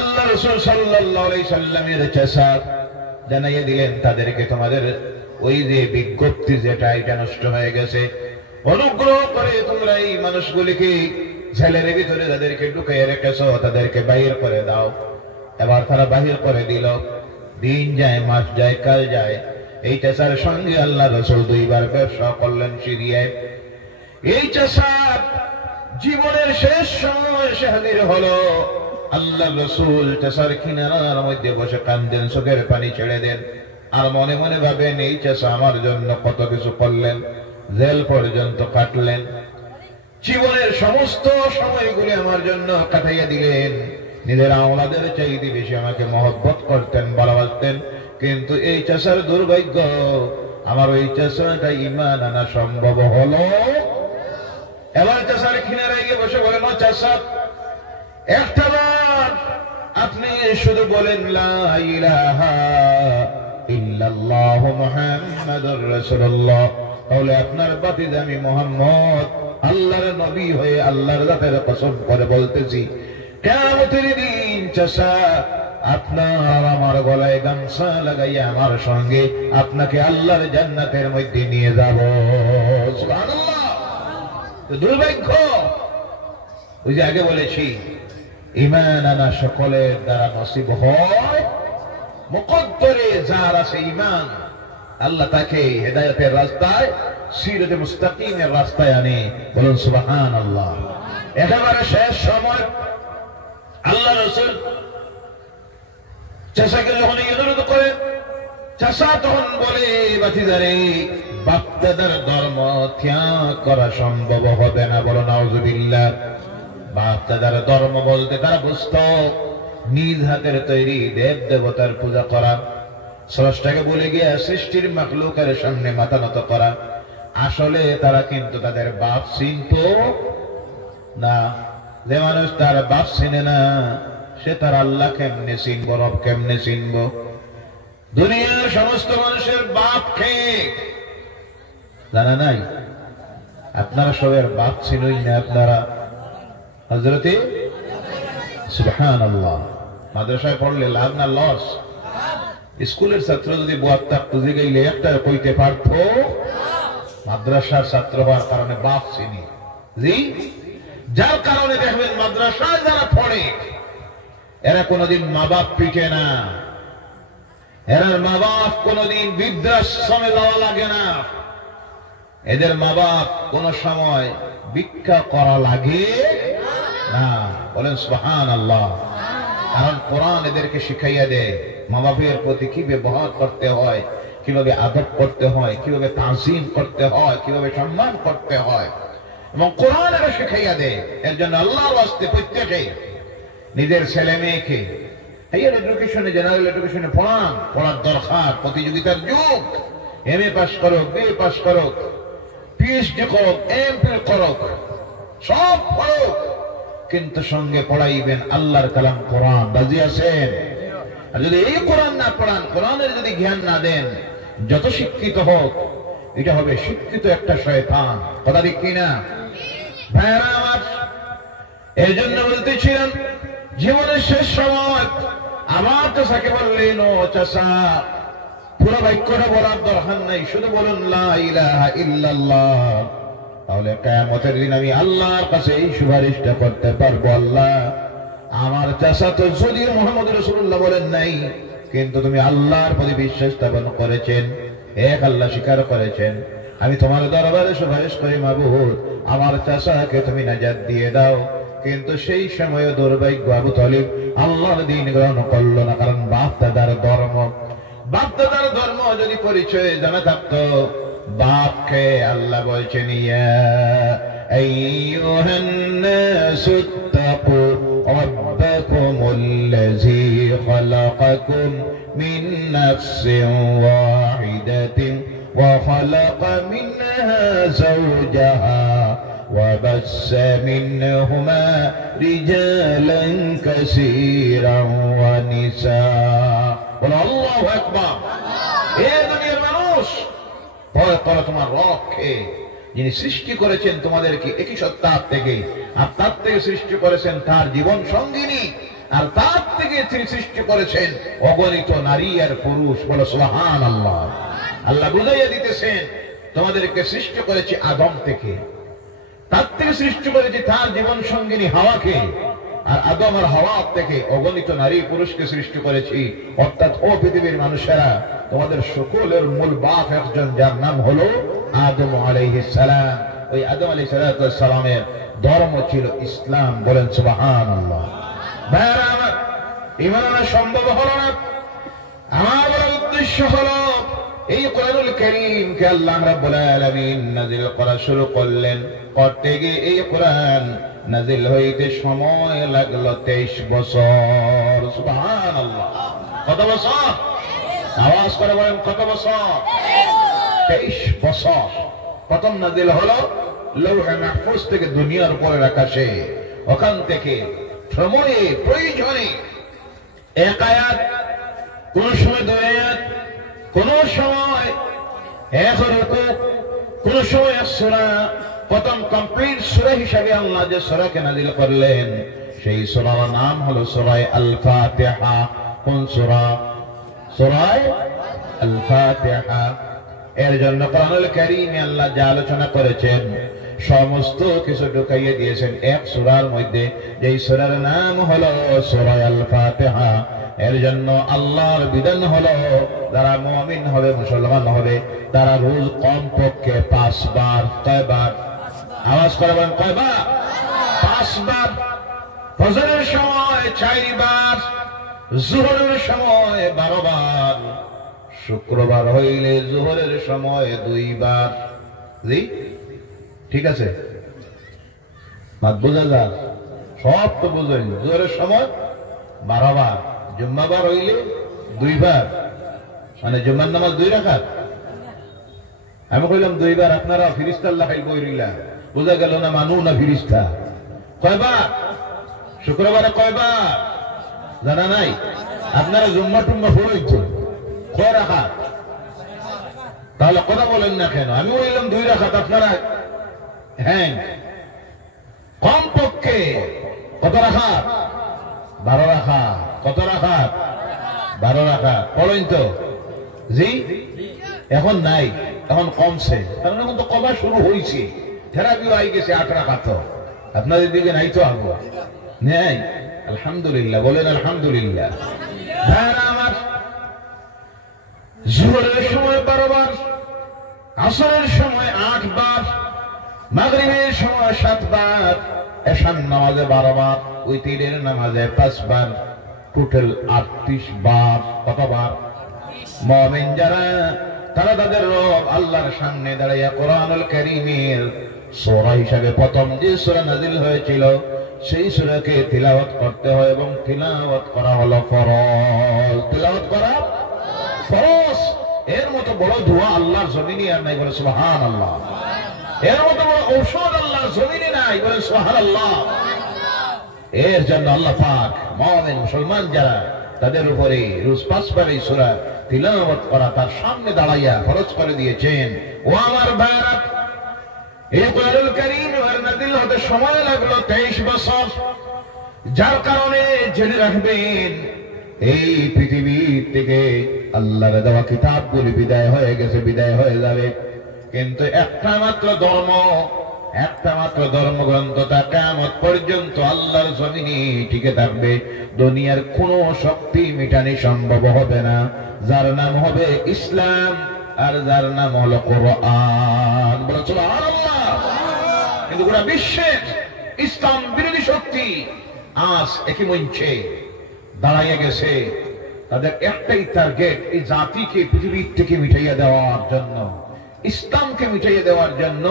আল্লাহ রাসূল সাল্লাল্লাহু আলাইহি সাল্লামের চাচা জানাইয়ে দিলেন তাদেরকে, তোমাদের ওই যে বিজ্ঞপ্তি যেটা, এটা নষ্ট হয়ে গেছে। অনুগ্রহ করে তোমরা এই মানুষগুলিকে জেলের ভিতরে তাদেরকে ঢুকিয়ে রেখেছো, তাদেরকে বাহির করে দাও। এবার তারা বাহির করে দিল। দিন যায়, মাস যায়, কাল যায়। এই চাচার সঙ্গে আল্লাহ রাসূল 2 বার ব্যবসা করলেন সিরিয়ায়। এই চাচা জীবনের শেষ সময় এসে হাজির হলো। আল্লাহ রাসূল চাচার কিনারার মধ্যে বসে কান্দেন, চোখের পানি ছেড়ে দেন, আর মনে মনে ভাবেন এই চাচা আমার জন্য কত কিছু করলেন, জেল পর্যন্ত কাটলেন, জীবনের সমস্ত সময়গুলি আমার জন্য কাটাইয়া দিলেন। নিজের আওলাদের চাইতে বেশি আমাকে মহব্বত করতেন, ভালোবাসতেন। কিন্তু এই চাচার দুর্ভাগ্য, আমার ওই চাচাটা ঈমান আনা সম্ভব হলো। এবার চাচার কিনারায় গিয়ে বসে চাচা, একটাবার আপনি শুধু বলেন লা ইলাহা ইল্লাল্লাহু মুহাম্মাদুর রাসূলুল্লাহ, তাহলে আপনার বাতিজা আমি মুহাম্মদ আল্লাহর নবী হয়ে আল্লাহর জাতের কসম করে বলতেছি, কিয়ামতের দিন চাচা আপনার আমার গলায় গামছা লাগাইয়া আমার সঙ্গে আপনাকে আল্লাহর জান্নাতের মধ্যে নিয়ে যাব। সুবহানাল্লাহ। দুর্ভাগ্য, ওই যে আগে বলেছি, ঈমান আনা সকলের দ্বারা নসিব হয়, মুকদ্দরে যার আছে ঈমান আল্লাহ তাকে হেদায়েতের রাস্তায়, সিরাতে মুস্তাকিমের রাস্তায় আনে। বলুন সুবহানাল্লাহ। একেবারে শেষ সময় আল্লাহ রাসূল চাচাকে যখন অনুরোধ করেন, চাচা তখন বলে, বাতিজারে বাপ-দাদার ধর্ম ত্যাগ করা সম্ভব হবে না। বলো নাউযুবিল্লাহ। বাপ-দাদার ধর্ম বলতে তারা বুঝতো নিজ হাতের তৈরি দেব দেবতার পূজা করা, স্রষ্টাকে বলে গিয়ে সৃষ্টির মাখলুকের সামনে মাথা নত করা। আসলে তারা কিন্তু তাদের বাপ চিনতো না। যে মানুষ তার বাপ চিনে না, সে তার আল্লাহ কেমনে চিনব, রব কেমনে চিনব? দুনিয়ার সমস্ত মানুষের বাপ কে জানা নাই? আপনারা সবের বাপ চিনই না। আপনারা হযরতে সুবহানাল্লাহ মাদ্রাসায় পড়লে লাভ না লস? স্কুলের ছাত্র যদি বুয়াত্তা খুঁজে গেলে একটা কইতে পারত, মাদ্রাসার ছাত্র হওয়ার কারণে বাপ চিনি। জি, যার কারণে দেখবেন মাদ্রাসায় যারা পড়ে এরা কোনদিন মা বাপ পিটে না, এরা মা বাপ কোনদিন বৃদ্ধাশ্রমে যাওয়া লাগে না, এদের মা বাপ কোন সময় ভিক্ষা করা লাগে না। বলেন সুবহানাল্লাহ। কারণ কোরআন এদেরকে শিখাইয়া দেয় মা বাপের প্রতি কি ব্যবহার করতে হয়, কিভাবে আদব করতে হয়, কিভাবে তাজিম করতে হয়, কিভাবে সম্মান করতে হয়, এবং কোরআন এরা শিখাইয়া দেয়। এর জন্য আল্লাহর ওয়াস্তে প্রত্যেকে নিজের ছেলে মেয়েকে হাইয়ার এডুকেশনে, জেনারেল এডুকেশনে পড়ার দরকার। প্রতিযোগিতার যুগ। এমএ পাস করুক, বিএ পাস করুক, পিএইচডি করুক, এমফিল করুক, সব করুক, কিন্তু সঙ্গে পড়াইবেন আল্লাহর কালাম কোরআন। রাজি আছেন? আর যদি এই কোরআন না পড়ান, কোরআনের যদি জ্ঞান না দেন, যত শিক্ষিত হোক, এটা হবে শিক্ষিত একটা শয়তান। কথা ঠিক কিনা ভাইরা আমার? এই জন্য বলতেছিলাম, জীবনের শেষ সময় আমার চাচাকে বললেন, ও চাচা, পুরো বাক্যটা বলার দরকার নাই, শুধু বলুন লা ইলাহা ইল্লাল্লাহ, তাহলে কিয়ামতের দিন আমি আল্লাহর কাছে এই সুপারিশটা করতে পারবো, আল্লাহ আমার চাচা তো যদিও মুহাম্মদ রাসূলুল্লাহ বলেন নাই, কিন্তু তুমি আল্লাহর প্রতি বিশ্বাস স্থাপন করেছেন, এক আল্লাহ স্বীকার করেছেন, আমি তোমার দরবারে সুপারিশ করি মাবুদ আমার চাচাকে তুমি নাজাত দিয়ে দাও। কিন্তু সেই সময় দুর্ভাগ্য, আবু তালিব আল্লাহর দ্বীন গ্রহণ করলো না। কারণ বাপ-দাদার ধর্ম যদি পরিচয় জানা থাকতো, বাপকে আল্লাহ বলছেন, ইয়া আইয়ুহান নাসুত্তাকু রাব্বাকুমুল্লাযী খালাকাকুম মিন নাফসিন ওয়াহিদাতিন ওয়া খালাকা মিনহা যাওজাহা وبث منهما رجالا كثيرا ونساء। الله أكبر। এই দুনিয়ার মানুষ, ভয় করো তোমার রবকে, যিনি সৃষ্টি করেছেন তোমাদেরকে একই সত্তার থেকে, আর তার থেকে সৃষ্টি করেছেন তার জীবন সঙ্গিনী, আর তার থেকে তিনি সৃষ্টি করেছেন অগণিত নারী আর পুরুষ। বলো সুবহানাল্লাহ। আল্লাহ বুঝাইয়া দিতেছেন, তোমাদেরকে সৃষ্টি করেছে আদম থেকে, তার থেকে সৃষ্টি করেছি তার জীবন সঙ্গিনী হাওয়াকে, আর আদম আর হাওয়া থেকে অগণিত নারী পুরুষকে সৃষ্টি করেছি। অর্থাৎ ও পৃথিবীর মানুষেরা, তোমাদের সকলের মূল বাপ একজন, যার নাম হলো আদম আলাইহিস সালাম। ওই আদম আলাইহিস সালামের ধর্ম ছিল ইসলাম। বলেন সুবহানাল্লাহ। ভাইরা আমার, ঈমান আনা সম্ভব হলো না। আমার উদ্দেশ্য হলো এই কোরআনুল কারীমকে আল্লাহ রাব্বুল আলামিন নাযিল করা শুরু করলেন। করতে গিয়ে এই কোরআন নাযিল হইতে সময় লাগলো 23 বছর। সুবহানাল্লাহ। কত বছর? আওয়াজ করে বলেন, কত বছর? 23 বছর। প্রথম নাযিল হলো লৌহে মাহফুজ থেকে দুনিয়ার উপরের আকাশে। ওখান থেকে সময়ে প্রয়োজনে এক আয়াত, কোন সময় দুই আয়াত, কোন সময় এক রুকু, কোন সময় এক সূরা, প্রথম কমপ্লিট সূরা হিসাবে আল্লাহ যে সূরাকে নাযিল করলেন সেই সূরার নাম হলো সূরা আল ফাতিহা। কোন সূরা? সূরা আল ফাতিহা। এর জন্য কোরআনুল কারীমে আল্লাহ যা আলোচনা করেছেন সমস্ত কিছু ঢুকাইয়ে দিয়েছেন এক সূরার মধ্যে, যেই সূরার নাম হলো সূরা আল ফাতিহা। এর জন্য আল্লাহর বিধান হলো যারা মুমিন হবে, মুসলমান হবে, তারা রোজ কমপক্ষে 5 বার, কয়বার? আওয়াজ করে বলেন কয়বার? 5 বার। ফজরের সময় 4 বার, যোহরের সময় 12 বার, শুক্রবার হইলে যোহরের সময় 2 বার। জি ঠিক আছে, বোঝা যায়? সব তো বুঝেন। যোহরের সময় 12 বার, জুম্মাবার হইলে 2 বার, মানে জুম্মার নামাজ 2 রাকাত। আমি কইলাম 2 বার, আপনারা ফিরিস্তা আল্লাহ বইরিলা, বোঝা গেল না মানু না ফিরিস্তা। কয়বার? শুক্রবারে কয়বার জানা নাই? আপনারা জুম্মা টুম্মা পড়াইছেন কয় রাকাত? তাহলে কথা বলেন না কেন? আমি বললাম 2 রাকাত, আপনারা হ্যাঁ কমপক্ষে কত রাকাত? 12 রাকাত। কত রাকাত? 12 রাকাত। পড়েন তো? জি এখন নাই, এখন কমছে, কারণ এখন তো কমা শুরু হয়েছে, থেরাপিও আই গেছে 8 রাকাত। আপনাদের দিকে নাই তো আগে নেই? আলহামদুলিল্লাহ, বলেন আলহামদুলিল্লাহ। আমার যোহরের সময় 12 বার, আসরের সময় 8 বার, মাগরিবের সময় 7 বার, এশার নামাজে 12 বার, উইতিরের নামাজে 5 বার, টোটাল 38 বার। কতবার? মুমিন যারা তারা তাদের রব আল্লাহর সামনে দাঁড়িয়ে কোরআনুল কারীমের সূরা হিসাবে প্রথম যে সূরা নাযিল হয়েছিল সেই সূরাকে তিলাওয়াত করতে হয়, এবং তিলাওয়াত করা হলো ফরজ। তিলাওয়াত করা ফরজ। এর মতো বড় দোয়া আল্লাহর জমিনে আর নাই, বলে সুবহানাল্লাহ। এর মতো বড় ঔষধ আল্লাহর জমিনে নাই, বলে সুবহানাল্লাহ। এর জন্য আল্লাহ পাক মুমিন মুসলমান যারা তাদের উপরে রোজ 5 বার এই সূরা তিলাওয়াত করা, তার সামনে দাঁড়াইয়া ফরজ করে দিয়েছেন। ও আমার ভাইরা, এই কোরআনুল কারীম নাযিল হতে সময় লাগলো 23 বছর। যার কারণে জেনে রাখবেন এই পৃথিবীর থেকে আল্লাহর দেওয়া কিতাবগুলি বিদায় হয়ে গেছে, বিদায় হয়ে যাবে, কিন্তু একটা মাত্র ধর্মগ্রন্থ তা কিয়ামত পর্যন্ত আল্লাহর জমিনে টিকে থাকবে। দুনিয়ার কোনো শক্তি মিটানি সম্ভব হবে না, যার নাম হবে ইসলাম, আর যার নাম হলো কোরআন। বলে সুবহানাল্লাহ। কিন্তু গোটা বিশ্বের ইসলাম বিরোধী শক্তি আজ একই মঞ্চে দাঁড়াইয়া গেছে। তাদের একটাই টার্গেট, এই জাতিকে পৃথিবীর থেকে মিটাইয়া দেওয়ার জন্য, ইসলামকে মিটাইয়া দেওয়ার জন্য,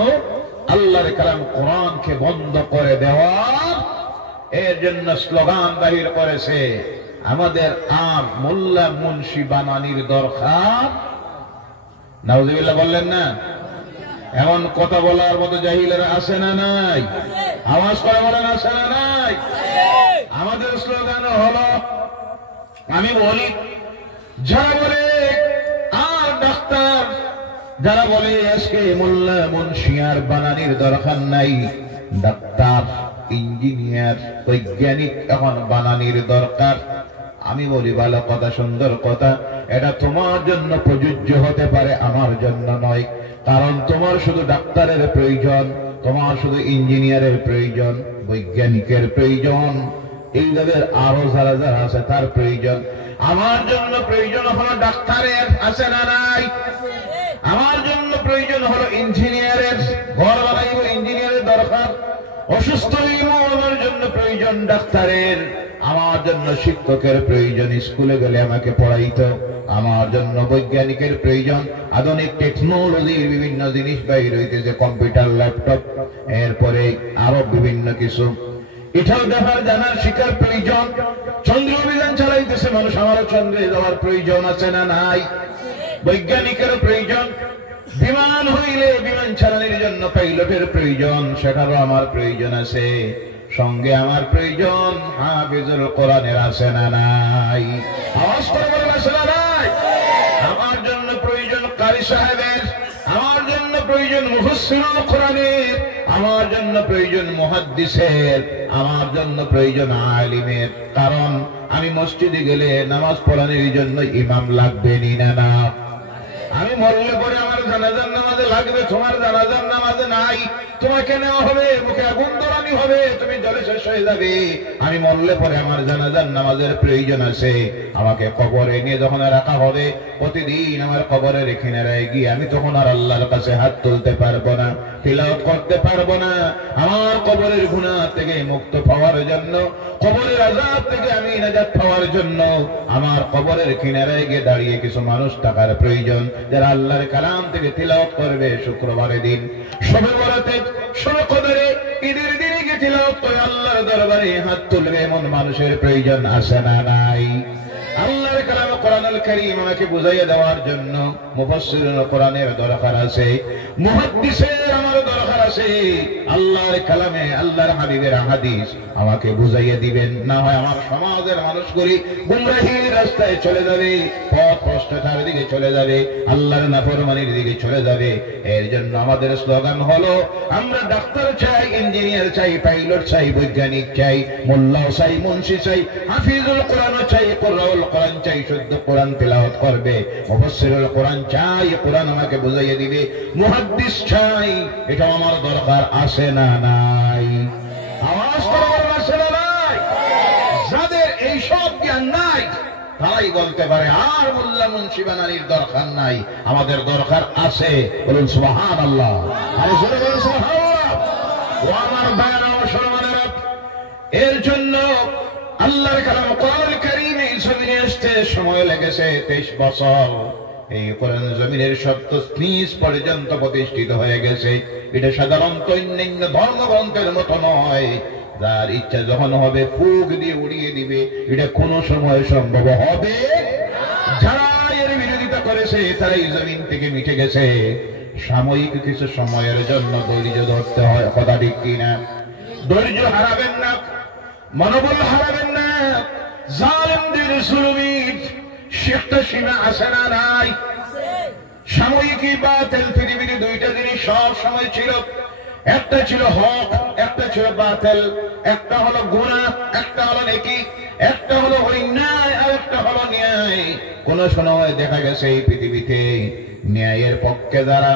আল্লাহর কালাম কোরআনকে বন্ধ করে দেওয়ার। এর জন্য স্লোগান বাহির করেছে, আমাদের আর মোল্লা মুন্সি বানানির দরকার। নাউজুবিল্লাহ বললেন না? এমন কথা বলার মতো জাহিলেরা আছে না নাই? আওয়াজ করে বলেন আছে না নাই? আমাদের স্লোগান হলো, আমি বলি, যারা বলে আর ডাক্তার, যারা বলে আজকে মোল্লা মুন্সি আর বানানির দরকার নাই, ডাক্তার, ইঞ্জিনিয়ার, বৈজ্ঞানিক এখন বানানির দরকার, আমি বলি ভালো কথা, সুন্দর কথা, এটা তোমার জন্য প্রযোজ্য হতে পারে, আমার জন্য নয়। কারণ তোমার শুধু ডাক্তারের প্রয়োজন, তোমার শুধু ইঞ্জিনিয়ারের প্রয়োজন, বৈজ্ঞানিকের প্রয়োজন, এইভাবে আরো যারা যারা আছে তার প্রয়োজন। আমার জন্য প্রয়োজন হলো ডাক্তারের, আছে না নাই? আমার জন্য প্রয়োজন হলো ইঞ্জিনিয়ারের, ঘর বানাইব ইঞ্জিনিয়ারের দরকার। অসুস্থ হইব, আমার জন্য প্রয়োজন ডাক্তারের। আমার জন্য শিক্ষকের প্রয়োজন, স্কুলে গেলে আমাকে পড়াইতো। আমার জন্য বৈজ্ঞানিকের প্রয়োজন, আধুনিক টেকনোলজির বিভিন্ন জিনিস বাইর হইতেছে, কম্পিউটার, ল্যাপটপ, এরপরে আরো বিভিন্ন কিছু। এটাও দেখার জানার শিকার প্রয়োজন। চন্দ্র অভিযান চালাইতেছে মানুষ, আমারও চন্দ্রে যাওয়ার প্রয়োজন আছে না নাই? বৈজ্ঞানিকের প্রয়োজন। বিমান হইলে বিমান চালানোর জন্য পাইলটের প্রয়োজন, সেটারও আমার প্রয়োজন আছে। সঙ্গে আমার প্রয়োজন হাফিজুল কোরআনের আছে না নাই? আওয়াজ করে বলেন আছে না নাই? আমার জন্য প্রয়োজন কারি সাহেবের, আমার জন্য প্রয়োজন মুফাসসিরুল কোরআনের, আমার জন্য প্রয়োজন মুহাদ্দিসের, আমার জন্য প্রয়োজন আলিমের। কারণ আমি মসজিদে গেলে নামাজ পড়ানোর জন্য ইমাম লাগবে না? আমি মরলে পরে আমার জানাজার নামাজে লাগবে, তোমার জানাজার নামাজে নাই, তোমাকে নেওয়া হবে, মুখে আগুন ধরানি হবে, তুমি জলে শেষ হয়ে যাবে। আমি মরলে পরে আমার জানাজার নামাজের প্রয়োজন আছে। আমাকে কবরে নিয়ে যখন রাখা হবে, প্রতিদিন আমার কবরে রেখে গিয়ে আমি তখন আর আল্লাহর কাছে হাত তুলতে পারবো না, তিলাওয়াত করতে পারবো না। আমার কবরের গুনাহ থেকে মুক্ত পাওয়ার জন্য, কবরের আযাব থেকে আমি নাজাত পাওয়ার জন্য আমার কবরের কিনারায় গিয়ে দাঁড়িয়ে কিছু মানুষ থাকার প্রয়োজন, যারা আল্লাহর কালাম থেকে তিলাওয়াত করবে। শুক্রবারের দিন, শবে বরাতে, শবে কদরে, ঈদের দিনে গিয়ে তিলাওয়াত করে আল্লাহর দরবারে হাত তুলবে, এমন মানুষের প্রয়োজন আছে না নাই? আল্লাহর কালাম কোরআনুল কারীম আমাকে বুঝাইয়া দেওয়ার জন্য মুফাসসিরুল কোরআনের দরকার আছে, মুহাদ্দিসের আমার দরকার আছে। আল্লাহর কালামে, আল্লাহর হাবিবের হাদিস আমাকে বুঝাইয়া দিবেন, না হয় আমার সমাজের মানুষগুলি গুমরাহির রাস্তায় চলে যাবে, পথ ভ্রষ্টতার দিকে চলে যাবে, আল্লাহর নাফরমানির দিকে চলে যাবে। এর জন্য আমাদের স্লোগান হলো, আমরা ডাক্তার চাই, ইঞ্জিনিয়ার চাই, পাইলট চাই, বৈজ্ঞানিক চাই, মোল্লাও চাই, মুন্সি চাই, হাফিজুল কোরআন চাই, কুরআনুল কোরআন চাই, শুদ্ধ কোরআন তেলাওয়াত করবে, মুফাসসিরুল কোরআন চাই, কোরআন আমাকে বুঝাইয়া দিবে, মুহাদ্দিস চাই। এটা আমার দরকার আছে না নাই? আওয়াজ করে বলুন আছে না নাই? যাদের এই সব জ্ঞান নাই তারাই বলতে পারে আর মোল্লা মুন্সি বানানির দরকার নাই, আমাদের দরকার আছে। বলুন সুবহানাল্লাহ। আর জোরে বলুন সুবহানাল্লাহ। ও আমার ভাইরা ও মুসলমানেরা, এর জন্য আল্লাহর কালাম কোরআনুল কারীম এই জমিনে আসতে সময় লেগেছে 23 বছর। এই কোরআন জমিনের সত্য নিজ পর্যন্ত প্রতিষ্ঠিত হয়ে গেছে। এটা সাধারণত অন্যান্য ধর্মগ্রন্থের মতো নয়, যার ইচ্ছা যখন হবে ফুক দিয়ে উড়িয়ে দিবে, এটা কোন সময় সম্ভব হবে। যারা এর বিরোধিতা করেছে তারা এই জমিন থেকে মিটে গেছে। সাময়িক কিছু সময়ের জন্য ধৈর্য ধরতে হয়, কথা ঠিক কিনা? ধৈর্য হারাবেন না, মনোবল হারাবেন না। জালেমদের জুলুমের শেষটা সীমা আছে না নাই? সাময়িক বাতিল পৃথিবীতে দুইটা জিনিস সব সময় ছিল, একটা ছিল হক, একটা ছিল বাতিল, একটা হলো গুনাহ, একটা হলো নেকি, একটা হলো অন্যায়, আর একটা হলো ন্যায়। কোন সময় দেখা গেছে এই পৃথিবীতে ন্যায়ের পক্ষে যারা,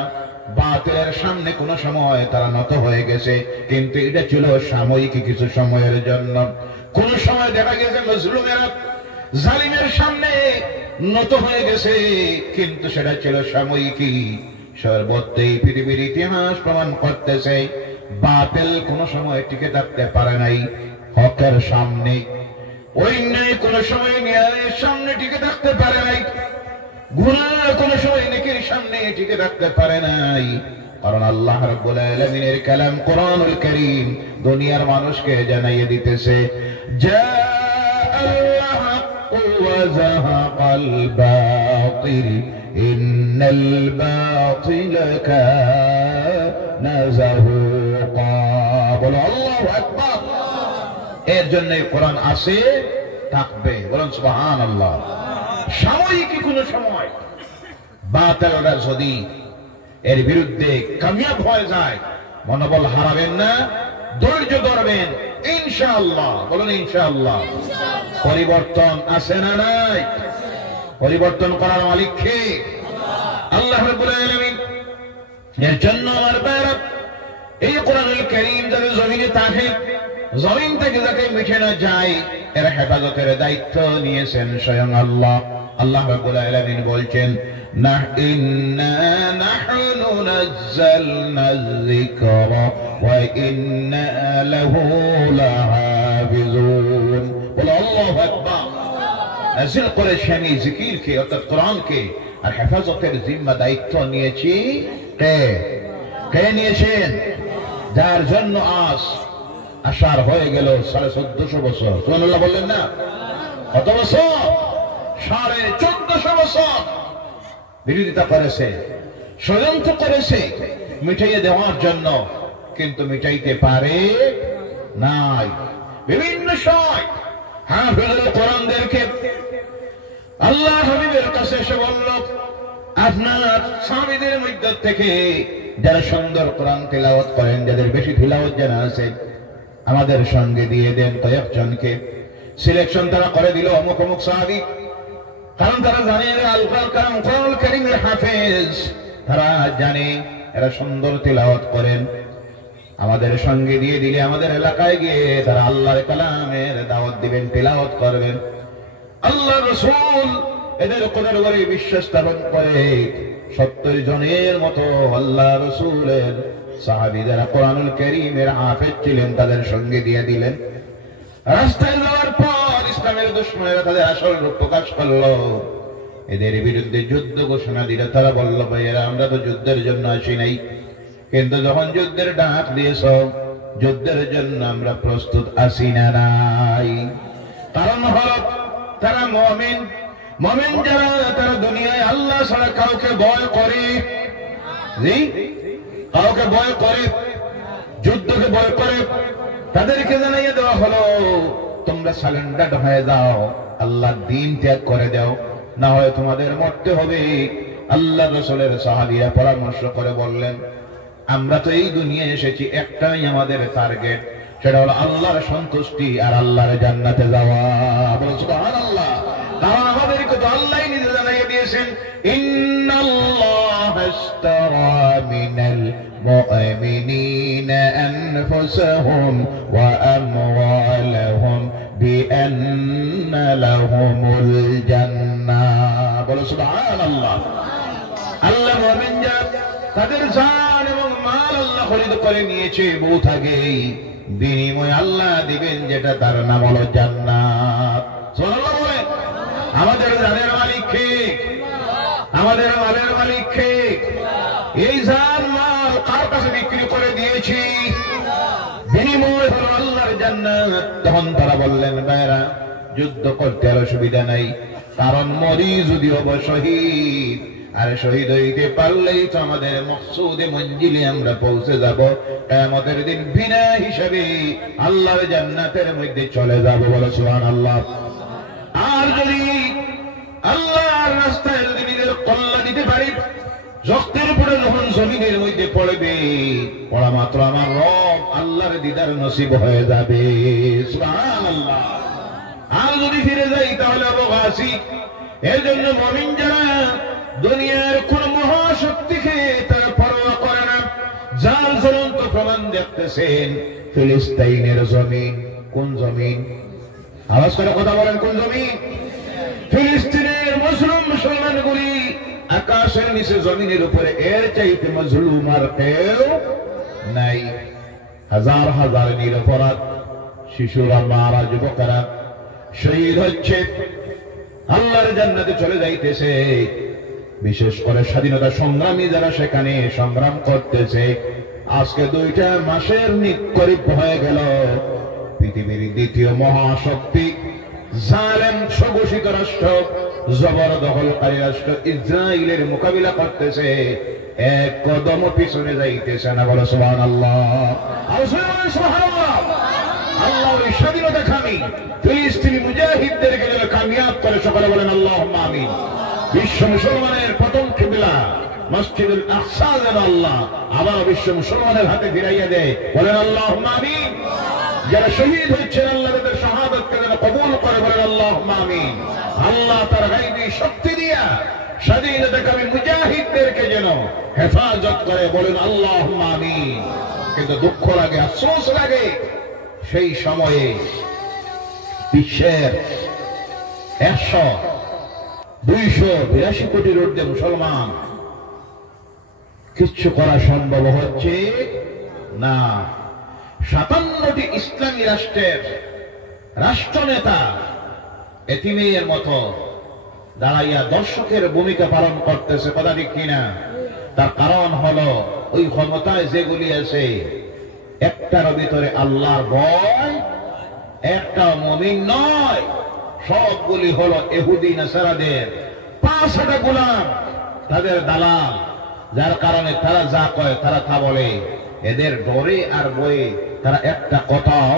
বাতিলের সামনে কোন সময় তারা নত হয়ে গেছে, কিন্তু এটা ছিল সাময়িক কিছু সময়ের জন্য। কোন সময় দেখা গেছে মজলুমেরা জালিমের সামনে নত হয়ে গেছে, কিন্তু সেটা ছিল সাময়িক। সর্বত্রই পৃথিবীর ইতিহাস প্রমাণ করতেছে বাতিল কোন সময় টিকে থাকতে পারে নাই হকের সামনে, অন্যায় কোন সময় ন্যায়ের সামনে টিকে থাকতে পারে নাই, গুনাহ কোন সময় নেকির সামনে টিকে থাকতে পারে নাই। কারণ আল্লাহ রাব্বুল আলামিনের কালাম কোরআনুল কারীম দুনিয়ার মানুষকে জানাইয়ে দিতেছে, জাআল হাক্কু ওয়া যাহাকাল বাতিল ইন্নাল বাতিলা কানা যাহুকা। বলো আল্লাহু আকবার। এর জন্য কোরআন আছে, থাকবে। বলুন সুবহানাল্লাহ। সাময়িক কোন সময় বাতিলরা যদি এর বিরুদ্ধে কামিয়াব হয়ে যায়, মনোবল হারাবেন না, ধৈর্য ধরবেন, ইনশাআল্লাহ। বলুন ইনশাআল্লাহ। পরিবর্তন আছে না নাই? পরিবর্তন করার মালিক কে? আল্লাহ রাব্বুল আলামিন। এর জন্য আমার ভাইরা, এই কোরআনুল কারীম যাদের জমিনে থাকে, জমিন থেকে যাতে মিটে না যায়, এর হেফাজতের দায়িত্ব নিয়েছেন স্বয়ং আল্লাহ। আল্লাহ রাব্বুল আলামিন বলছেন, ইন্না নাহনু নাযালনা যিকরা ওয়া ইন্না লাহু লাহাফিজুন। বলো আল্লাহু আকবার। নাযিল করেছেন এই জিকিরকে, অর্থাৎ কোরআনকে, আর হেফাজতের জিম্মা দায়িত্ব নিয়েছি কে? কে নিয়েছেন? যার জন্য আজ আশার হয়ে গেল 1450 বছর। সুবহানাল্লাহ বললেন না? কত বছর? 1450 বছর বিরোধিতা করেছে, ষড়যন্ত্র করেছে মিটাইয়ে দেওয়ার জন্য, কিন্তু মিটাইতে পারে নাই। বিভিন্ন সময় হাফেজুল কোরআনদেরকে আল্লাহ হাবিবের কাছে এসে বলল, আপনার সাহাবীদের মধ্যে থেকে যারা সুন্দর কোরআন তেলাওয়াত করেন, যাদের বেশি তেলাওয়াত জানা আছে, আমাদের সঙ্গে দিয়ে দেন কয়েকজনকে। সিলেকশন তারা করে দিল অমুক অমুক সাহাবী, কারণ তারা জানে আল কোরআনুল কারীমের হাফেজ, তারা জানে এরা সুন্দর তেলাওয়াত করেন। আমাদের সঙ্গে দিয়ে দিলে আমাদের এলাকায় গিয়ে তারা আল্লাহর কালামের দাওয়াত দিবেন, তেলাওয়াত করবেন। আল্লাহ রাসূল এদের কোনের উপরে বিশ্বাস স্থাপন করে 70 জনের মতো আল্লাহ রাসূলের সাহাবী যারা কোরআনুল কারীমের হাফেজ ছিলেন তাদের সঙ্গে দিয়ে দিলেন। রাস্তায় যাওয়ার পর ইসলামের দুশমনেরা তাদের আসল রূপ প্রকাশ করলো, এদের বিরুদ্ধে যুদ্ধ ঘোষণা দিল। তারা বলল, ভাইয়েরা আমরা তো যুদ্ধের জন্য আসি নাই, কিন্তু যখন যুদ্ধের ডাক দিয়েছ যুদ্ধের জন্য আমরা প্রস্তুত আছি না নাই। কারণ হল তারা মুমিন। মুমিন যারা তারা দুনিয়ায় আল্লাহ ছাড়া কাউকে ভয় করে, কাউকে ভয় করে, যুদ্ধকে ভয় করে। তাদেরকে জানাইয়ে দেওয়া হলো, তোমরা সারেন্ডার হয়ে যাও, আল্লাহর দ্বীন ত্যাগ করে দাও, না হয় তোমাদের মরতে হবে। আল্লাহ রাসূলের সাহাবীরা পরামর্শ করে বললেন, আমরা তো এই দুনিয়ায় এসেছি, একটাই আমাদের টার্গেট, সেটা হলো আল্লাহর সন্তুষ্টি আর আল্লাহর জান্নাতে যাওয়া। বলো সুবহানাল্লাহ। কারণ আমাদেরকে তো আল্লাহই নিজে জানিয়ে দিয়েছেন, ইন্নাল্লাহা ইশতারা মিনাল মুমিনিনা আনফুসাহুম ওয়া আমওয়ালাহুম বিআন্না লাহুমুল জান্নাহ। বলো সুবহানাল্লাহ। আল্লাহ মুমিন যারা তাদের জান এবং মাল আল্লাহ খরিদ করে নিয়েছে বহুত আগেই, বিনিময় আল্লাহ দিবেন যেটা তার নাম হলো জান্নাত। সুবহানাল্লাহ বলেন। আমাদের জানের মালিক কে? আমাদের মালের মালিক কে? এই জান মাল কার কাছে বিক্রি করে দিয়েছি, বিনিময় হলো আল্লাহর জান্নাত। তখন তারা বললেন, ভাইরা যুদ্ধ করতে আর অসুবিধা নাই, কারণ মরি যদিও শহীদ, আর শহীদ হইতে পারলেই তো আমাদের মকসুদে মঞ্জিলে আমরা পৌঁছে যাব, কিয়ামতের দিন বিনা হিসাবে আল্লাহর জান্নাতের মধ্যে চলে যাব। বলো সুবহানাল্লাহ। আর যদি আল্লাহর রাস্তায় যদি নিজের কল্লা দিতে পারি, রক্তের উপরে যখন জমিনের মধ্যে পড়বে, পড়া মাত্র আমার রব আল্লাহর দিদার নসিব হয়ে যাবে। সুবহানাল্লাহ। আর যদি ফিরে যাই তাহলে অবগাসী। এর জন্য মুমিন যারা দুনিয়ার কোন মহাশক্তিকে তারা পরোয়া করে না। যার জ্বলন্ত প্রমাণ দেখতেছেন ফিলিস্তিনের জমিন। কোন জমিন? আওয়াজ করে কথা বলেন, কোন জমিন? ফিলিস্তিনের মুসলমানগুলি আকাশের নিচে জমিনের উপরে এর চাইতে মজলুম আর কেউ নাই। হাজার হাজার নিরপরাধ শিশুরা, মারা, যুবকেরা শহীদ হচ্ছে, আল্লাহর জান্নাতে চলে যাইতেছে। বিশেষ করে স্বাধীনতা সংগ্রামী যারা সেখানে সংগ্রাম করতেছে, আজকে 2টা মাসের নিকরিব হয়ে গেল পৃথিবীর দ্বিতীয় মহাশক্তি জালেম স্বঘোষিত রাষ্ট্র, জবরদখলকারী রাষ্ট্র ইসরায়েলের মোকাবিলা করতেছে, এক কদম পিছনে যাইতেছে না। বলো সুবহানাল্লাহ। সুবহানাল্লাহ। আল্লাহ ওই স্বাধীনতা কামী ফিলিস্তিনি মুজাহিদদেরকে যেন কামিয়াব করে, সকলে বলেন আল্লাহুম্মা আমিন। বিশ্ব মুসলমানের প্রথম কিবলা মসজিদুল আকসা যেন আল্লাহ আবার বিশ্ব মুসলমানের হাতে ফিরাইয়া দেয়, বলেন আল্লাহুম্মা আমিন। যারা শহীদ হচ্ছেন আল্লাহ তাদের শাহাদাতকে যেন কবুল করে, বলেন আল্লাহুম্মা আমিন। আল্লাহ তার গায়বী শক্তি দিয়া স্বাধীনতাকামী মুজাহিদদেরকে যেন হেফাজত করে, বলেন আল্লাহুম্মা আমিন। কিন্তু দুঃখ লাগে, আফসোস লাগে, সেই সময়ে বিশ্বের 100-282 কোটির ঊর্ধ্বে মুসলমান, কিচ্ছু করা সম্ভব হচ্ছে না। 57টি ইসলামী রাষ্ট্রের রাষ্ট্রনেতা এতিমের মতো দাঁড়াইয়া দর্শকের ভূমিকা পালন করতেছে, কথা ঠিক কিনা? তার কারণ হলো ওই ক্ষমতায় যেগুলি আছে একটার ভিতরে আল্লাহর ভয়, একটা মুমিন নয়, সবগুলি হলো ইহুদি নাসারাদের 5টা গোলাম, তাদের দালাল, যার কারণে তারা যা কয় তারা তা বলে। এদের ডরে আর বয়ে তারা একটা কথাও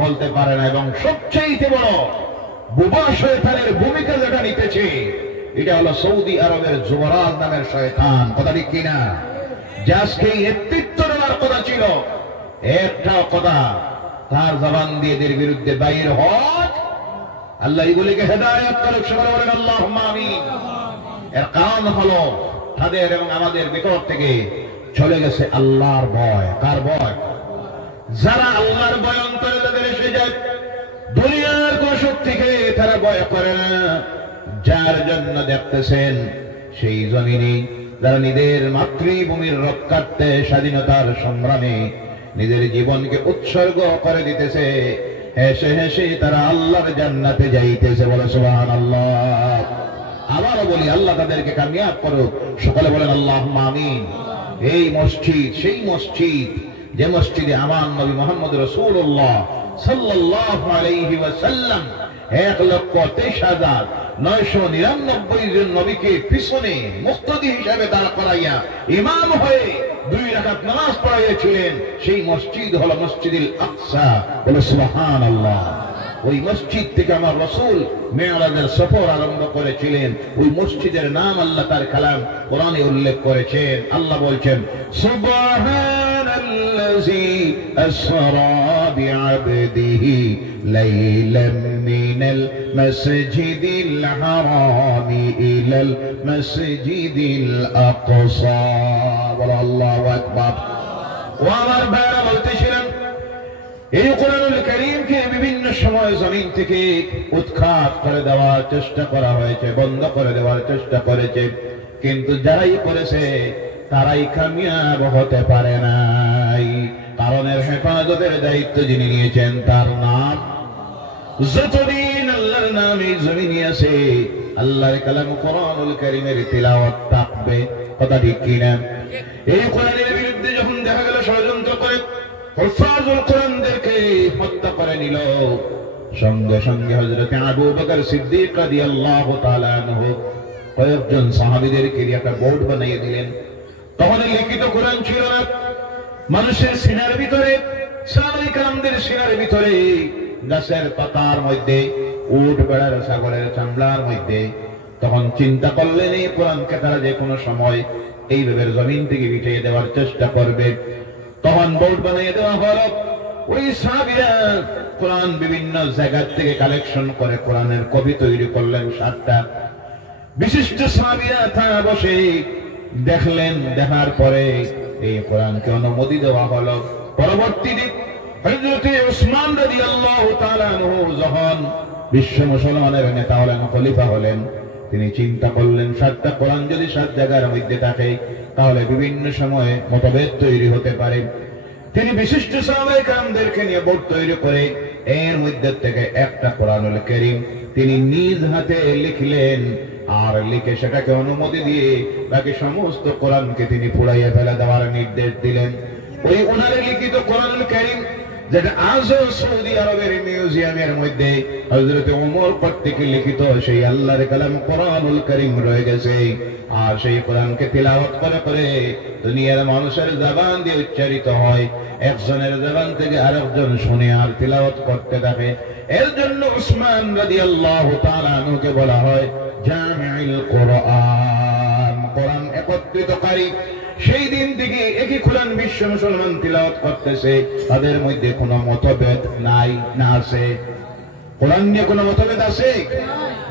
বলতে পারে না। এবং সবচেয়ে বড় বুবা শয়তানের ভূমিকা যেটা নিতেছে এটা হলো সৌদি আরবের যুবরাজ নামের শয়তান। কথা ঠিক কিনা? যে আজকে নেতৃত্ব নেওয়ার কথা ছিল, একটা কথা তার জবান দিয়ে এদের বিরুদ্ধে বাইর হক। আল্লাহ এগুলিকে হেদায়েত করুক, সবাই বলেন আল্লাহুম্মা আমিন। এর কারণ হলো তাদের এবং আমাদের ভিতর থেকে চলে গেছে আল্লাহর ভয়। কার ভয়? যারা আল্লাহর ভয় অন্তরে তাদের এসে যায়, দুনিয়ার কোন শক্তিকে তারা ভয় করে না। যার জন্য দেখতেছেন সেই জমিনে যারা নিজের মাতৃভূমির রক্ষার্থে স্বাধীনতার সংগ্রামে নিজের জীবনকে উৎসর্গ করে দিতেছে, হেসে হেসে তারা আল্লাহর জান্নাতে যাইতেছে। বলে সুবহানাল্লাহ। আবারও বলি, আল্লাহ তাদেরকে কামিয়াব করুক। সকলে বলেন আল্লাহুম্মা আমিন। এই মসজিদ সেই মসজিদ যে মসজিদে আমার নবী মুহাম্মদ রাসূলুল্লাহ সাল্লাল্লাহু আলাইহি ওয়াসাল্লাম ১,২৩,৯৯৯ জন নবীকে পিছনে মুক্তদি হিসাবে দাঁড় করাইয়া ইমাম হয়ে 2 রাকাত নামাজ পড়াইয়াছিলেন। সেই মসজিদ হলো মসজিদুল আকসা। বলে সুবহানাল্লাহ। ওই মসজিদ থেকে আমার রাসূল মিরাজের সফর আরম্ভ করেছিলেন। ওই মসজিদের নাম আল্লাহ তার কালাম কোরআনে উল্লেখ করেছেন। আল্লাহ বলছেন সুবহানাল্লাযী আসরা বিআবদিহি লাইলাম মিনাল মাসজিদিল হারামি ইলাল মাসজিদিল আকসা। বলো আল্লাহু আকবার। ও আমার ভাইরা বলতেছিলেন, এই কোরআনুল কারীমকে বিভিন্ন সময় জমিন থেকে উৎখাত করে দেওয়ার চেষ্টা করা হয়েছে, বন্ধ করে দেওয়ার চেষ্টা করেছে, কিন্তু যারাই করেছে তারাই কামিয়াব হতে পারে নাই। কারণের হেফাজতের দায়িত্ব যিনি নিয়েছেন তার নাম, যতদিন আল্লাহর নাম এই জমিনে আছে আল্লাহর কালাম কোরআনুল কারীমের তিলাওয়াত থাকবে। কথা ঠিক কিনা? এই কোরআনের বিরুদ্ধে যখন দেখা গেল ষড়যন্ত্র করে হুফাজুল কোরআনদেরকে হত্যা করে নিল, সঙ্গে সঙ্গে হযরত আবু বকর সিদ্দিক রাদিয়াল্লাহু তাআলা আনহু কয়েকজন সাহাবীদেরকে একটা বোর্ড বানিয়ে দিলেন। তখন লিখিত কোরআন ছিল না, মানুষের সিনার ভিতরে, সাহাবায়ে কেরামদের সিনার ভিতরে, গাছের পাতার মধ্যে, উট বেড়ার ছাগলের চামড়ার মধ্যে। তখন চিন্তা করলেন এই কোরআনকে তারা যে কোনো সময় এইভাবে জমিন থেকে মিটিয়ে দেওয়ার চেষ্টা করবে। তখন বোর্ড বানিয়ে দেওয়া হলো। ওই সাহাবীরা কোরআন বিভিন্ন জায়গা থেকে কালেকশন করে কোরআনের কপি তৈরি করলেন 7টা। বিশিষ্ট সাহাবীরা তা বসে দেখলেন, দেখার পরে এই কোরআনকে অনুমতি দেওয়া হলো। পরবর্তীতে হযরত উসমান রাদিয়াল্লাহু তাআলা আনহু যখন বিশ্ব মুসলমানের নেতা হলেন, খলিফা হলেন, তিনি চিন্তা করলেন 7টা কোরআন যদি 7 জায়গার মধ্যে থাকে তাহলে বিভিন্ন সময়ে মতভেদ তৈরি হতে পারে। তিনি বিশিষ্ট সাহাবায়ে কেরামদেরকে নিয়ে বোর্ড তৈরি করে এর মধ্যে থেকে একটা কোরআনুল কারীম তিনি নিজ হাতে লিখলেন, আর লিখে সেটাকে অনুমতি দিয়ে বাকি সমস্ত কোরআনকে তিনি পুড়াইয়া ফেলে দেওয়ার নির্দেশ দিলেন। ওই ওনার লিখিত কোরআনুল কারীম যেটা আজও সৌদি আরবের মিউজিয়ামের মধ্যে হযরত ওমর কর্তৃক লিখিত সেই আল্লাহর কালাম কোরআনুল কারীম রয়ে গেছে। আর সেই কোরআনকে তিলাওয়াত করে করে দুনিয়ার মানুষের জবান দিয়ে উচ্চারিত হয়, একজনের জবান থেকে আরেকজন শুনে আর তিলাওয়াত করতে থাকে। এর জন্য উসমান রাদিয়াল্লাহু তাআলা আনহুকে বলা হয় জামিউল কোরআন, কোরআন একত্রিতকারী। সেই দিন থেকে একই কোরআন বিশ্ব মুসলমান তিলাওয়াত করতেছে, তাদের মধ্যে কোনো মতভেদ নাই। না আছে? কোরআন নিয়ে কোনো মতভেদ আছে?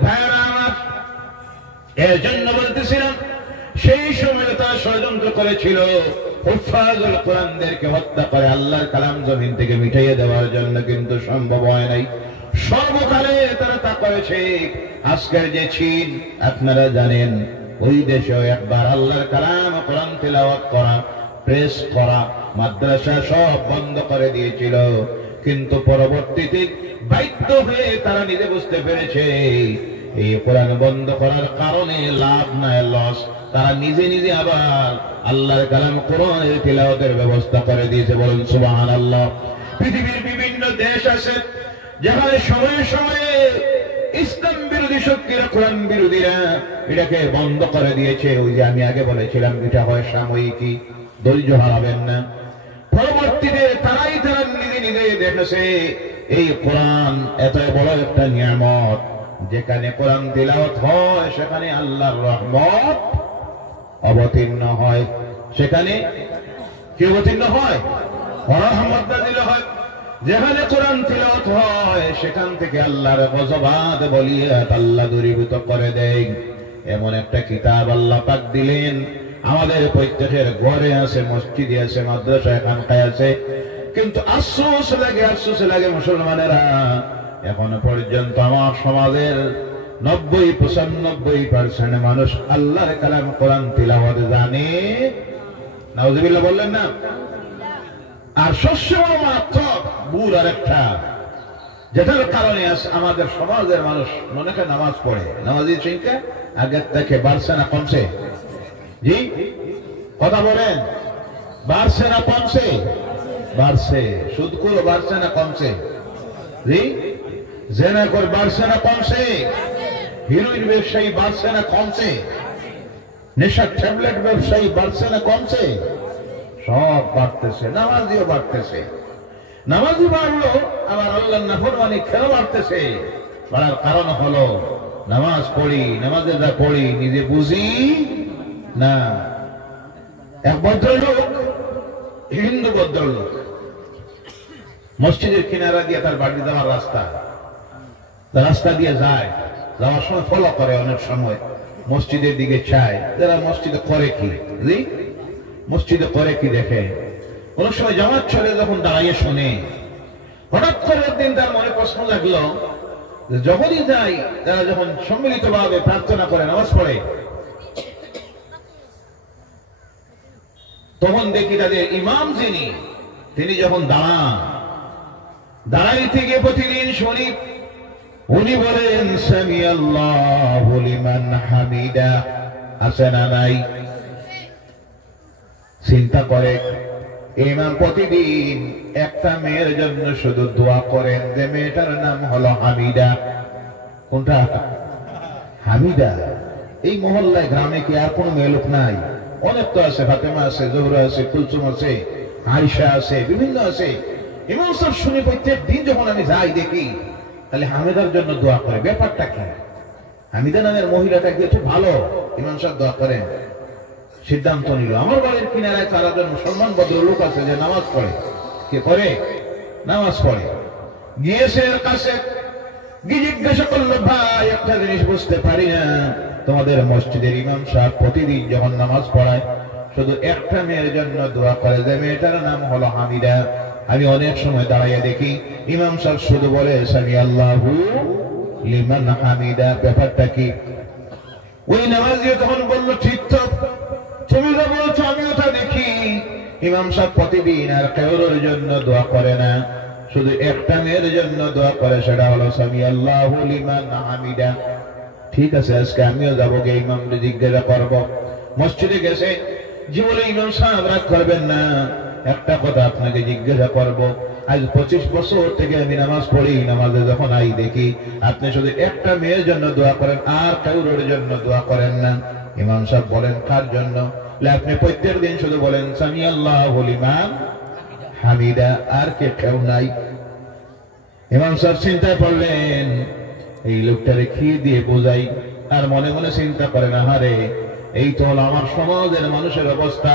ভাইরা আমার, এর জন্য বলতেছিলাম সেই সময় তারা ষড়যন্ত্র করেছিল হুফাজুল কোরআনদেরকে হত্যা করে আল্লাহর কালাম জমিন থেকে মিটাইয়ে দেওয়ার জন্য, কিন্তু সম্ভব হয় নাই। সর্বকালে তারা তা করেছে। আজকের যে চীন আপনারা জানেন, ওই দেশেও একবার আল্লাহর কালাম কোরআন তেলাওয়াত করা, প্রেস করা, মাদ্রাসা সব বন্ধ করে দিয়েছিল। কিন্তু পরবর্তীতে বাধ্য হয়ে তারা নিজে বুঝতে পেরেছে এই কোরআন বন্ধ করার কারণে লাভ নয় লস। তারা নিজে নিজে আবার আল্লাহর কালাম কোরআনের তিলাওয়াতের ব্যবস্থা করে দিয়েছে। বলুন সুবহানাল্লাহ। পৃথিবীর বিভিন্ন দেশ আছে যেখানে সময়ে সময়ে ইসলাম বিরোধী শক্তিরা, কোরআন বিরোধীরা এটাকে বন্ধ করে দিয়েছে। ওই যে আমি আগে বলেছিলাম, এটা হয় সাময়িকী, ধৈর্য হারাবেন না। পরবর্তীতে তারা নিজে নিজে দেখেছে এই কোরআন এত বড় একটা নিয়ামত, যেখানে কোরআন তিলাওয়াত হয় সেখানে আল্লাহর রহমত অবতীর্ণ হয়। সেখানে কি অবতীর্ণ হয়? রহমত নাযিল হয়। যেখানে কোরআন তিলাওয়াত হয় সেখান থেকে আল্লাহর গজবাদ বলিয়াত আল্লাহ দূরীভূত করে দেয়। এমন একটা কিতাব আল্লাহ পাক দিলেন, আমাদের প্রত্যেকের ঘরে আছে, মসজিদে আছে, মাদ্রাসায় খানকায় আছে, কিন্তু আফসোস লাগে মুসলমানেরা এখনো পর্যন্ত আমার সমাজের 90-95% মানুষ আল্লাহর কালাম কোরআন তিলাওয়াত জানে। নাউজুবিল্লাহ বললেন না? আর শস্য মাত্র ভুল আর একটা, যেটার কারণে আমাদের সমাজের মানুষ অনেকে নামাজ পড়ে, নামাজের সংখ্যা আগের থেকে বাড়ছে না কমছে? জি কথা বলেন, বাড়ছে না কমছে? বাড়ছে। সুদখোর বাড়ছে না কমছে? জি জেনাখোর বাড়ছে না কমছে? হিরোইন ব্যবসায়ী বাড়ছে না কমছে? নেশার ট্যাবলেট ব্যবসায়ী বাড়ছে না কমছে? সব বাড়তেছে। নামাজিও বাড়তেছে। নামাজি বাড়লো, আবার আল্লাহর নাফরমানি খেলা বাড়তেছে। বাড়ার কারণ হলো নামাজ পড়ি, নামাজে যা পড়ি নিজে বুঝি না। এক ভদ্রলোক, হিন্দু ভদ্রলোক, মসজিদের কিনারা দিয়ে তার বাড়ি যাওয়ার রাস্তা দিয়ে যায়, যাওয়ার সময় ফলো করে, অনেক সময় মসজিদের দিকে চায়, যারা মসজিদে করে কি, মসজিদে করে কি দেখে। অনেক সময় জামাত ছেড়ে যখন দাঁড়িয়ে শুনে, হঠাৎ করে একদিন তার মনে প্রশ্ন লাগলো, যখনই যাই তারা যখন সম্মিলিতভাবে প্রার্থনা করে, নামাজ পড়ে, তখন দেখি তাদের ইমাম যিনি, তিনি যখন দাঁড়াইতে গিয়ে প্রতিদিন শুনি উনি বলেন সামি আল্লাহু লিমান হামিদা। আছে না নাই? চিন্তা করে ইমাম প্রতিদিন একটা মেয়ের জন্য শুধু দোয়া করেন, যে মেয়েটার নাম হলো হামিদা। কোনটা? হামিদা। এই মহল্লায় গ্রামে কি আর কোনো মেয়ে লোক নাই? অনেক তো আছে, ফাতেমা আছে, জোহরা আছে, কুলসুম আছে, আয়েশা আছে, বিভিন্ন আছে। ইমাম সাহেব শুনে প্রত্যেক দিন যখন আমি যাই দেখি তাহলে হামিদার জন্য দোয়া করে। ব্যাপারটা কি? হামিদা নামের মহিলাটা কি একটু ভালো? ইমাম সাহেব দোয়া করেন। সিদ্ধান্ত নিল, আমার বাড়ির কিনারায় 4 জন মুসলমান ভদ্রলোক আছে যে নামাজ পড়ে। কে করে? নামাজ পড়ে। গিয়েছে এর কাছে, গিয়ে জিজ্ঞাসা করলো, ভাই একটা জিনিস বুঝতে পারি না, তোমাদের মসজিদের ইমাম সাহেব প্রতিদিন যখন নামাজ পড়ায় শুধু একটা মেয়ের জন্য দোয়া করে, যে মেয়েটার নাম হলো হামিদা। আমি অনেক সময় দাঁড়াইয়া দেখি ইমাম সাহেব শুধু বলে সামি আল্লাহু লিমান হামিদা। ব্যাপারটা কি? ওই নামাজি তখন বললো, ঠিক তো, তুমি যা বলছো আমিও তা দেখি। ইমাম সাহেব প্রতিদিন আর কারোর জন্য দোয়া করে না, শুধু একটা মেয়ের জন্য দোয়া করে, সেটা হলো সামি আল্লাহু লিমান হামিদা। ঠিক আছে, আজকে আমিও যাবো, গিয়ে ইমামকে জিজ্ঞাসা করবো। মসজিদে গেছে, যে বলে ইমাম সাহেব রাগ করবেন না, একটা কথা আপনাকে জিজ্ঞাসা করবো। আজ 25 বছর থেকে আমি নামাজ পড়ি, নামাজে যখন আই দেখি আপনি শুধু একটা মেয়ের জন্য দোয়া করেন, আর কারোর জন্য দোয়া করেন না। ইমাম সাহেব বলেন, কার জন্য? আপনি প্রত্যেক দিন শুধু বলেন সামি আল্লাহু লিমান হামিদা, আর কেউ নাই। ইমাম সাহেব চিন্তা করলেন, এই লোকটারে কি দিয়ে বোঝাই? আর মনে মনে চিন্তা করেন, আহারে, এই তো হলো আমার সমাজের মানুষের অবস্থা,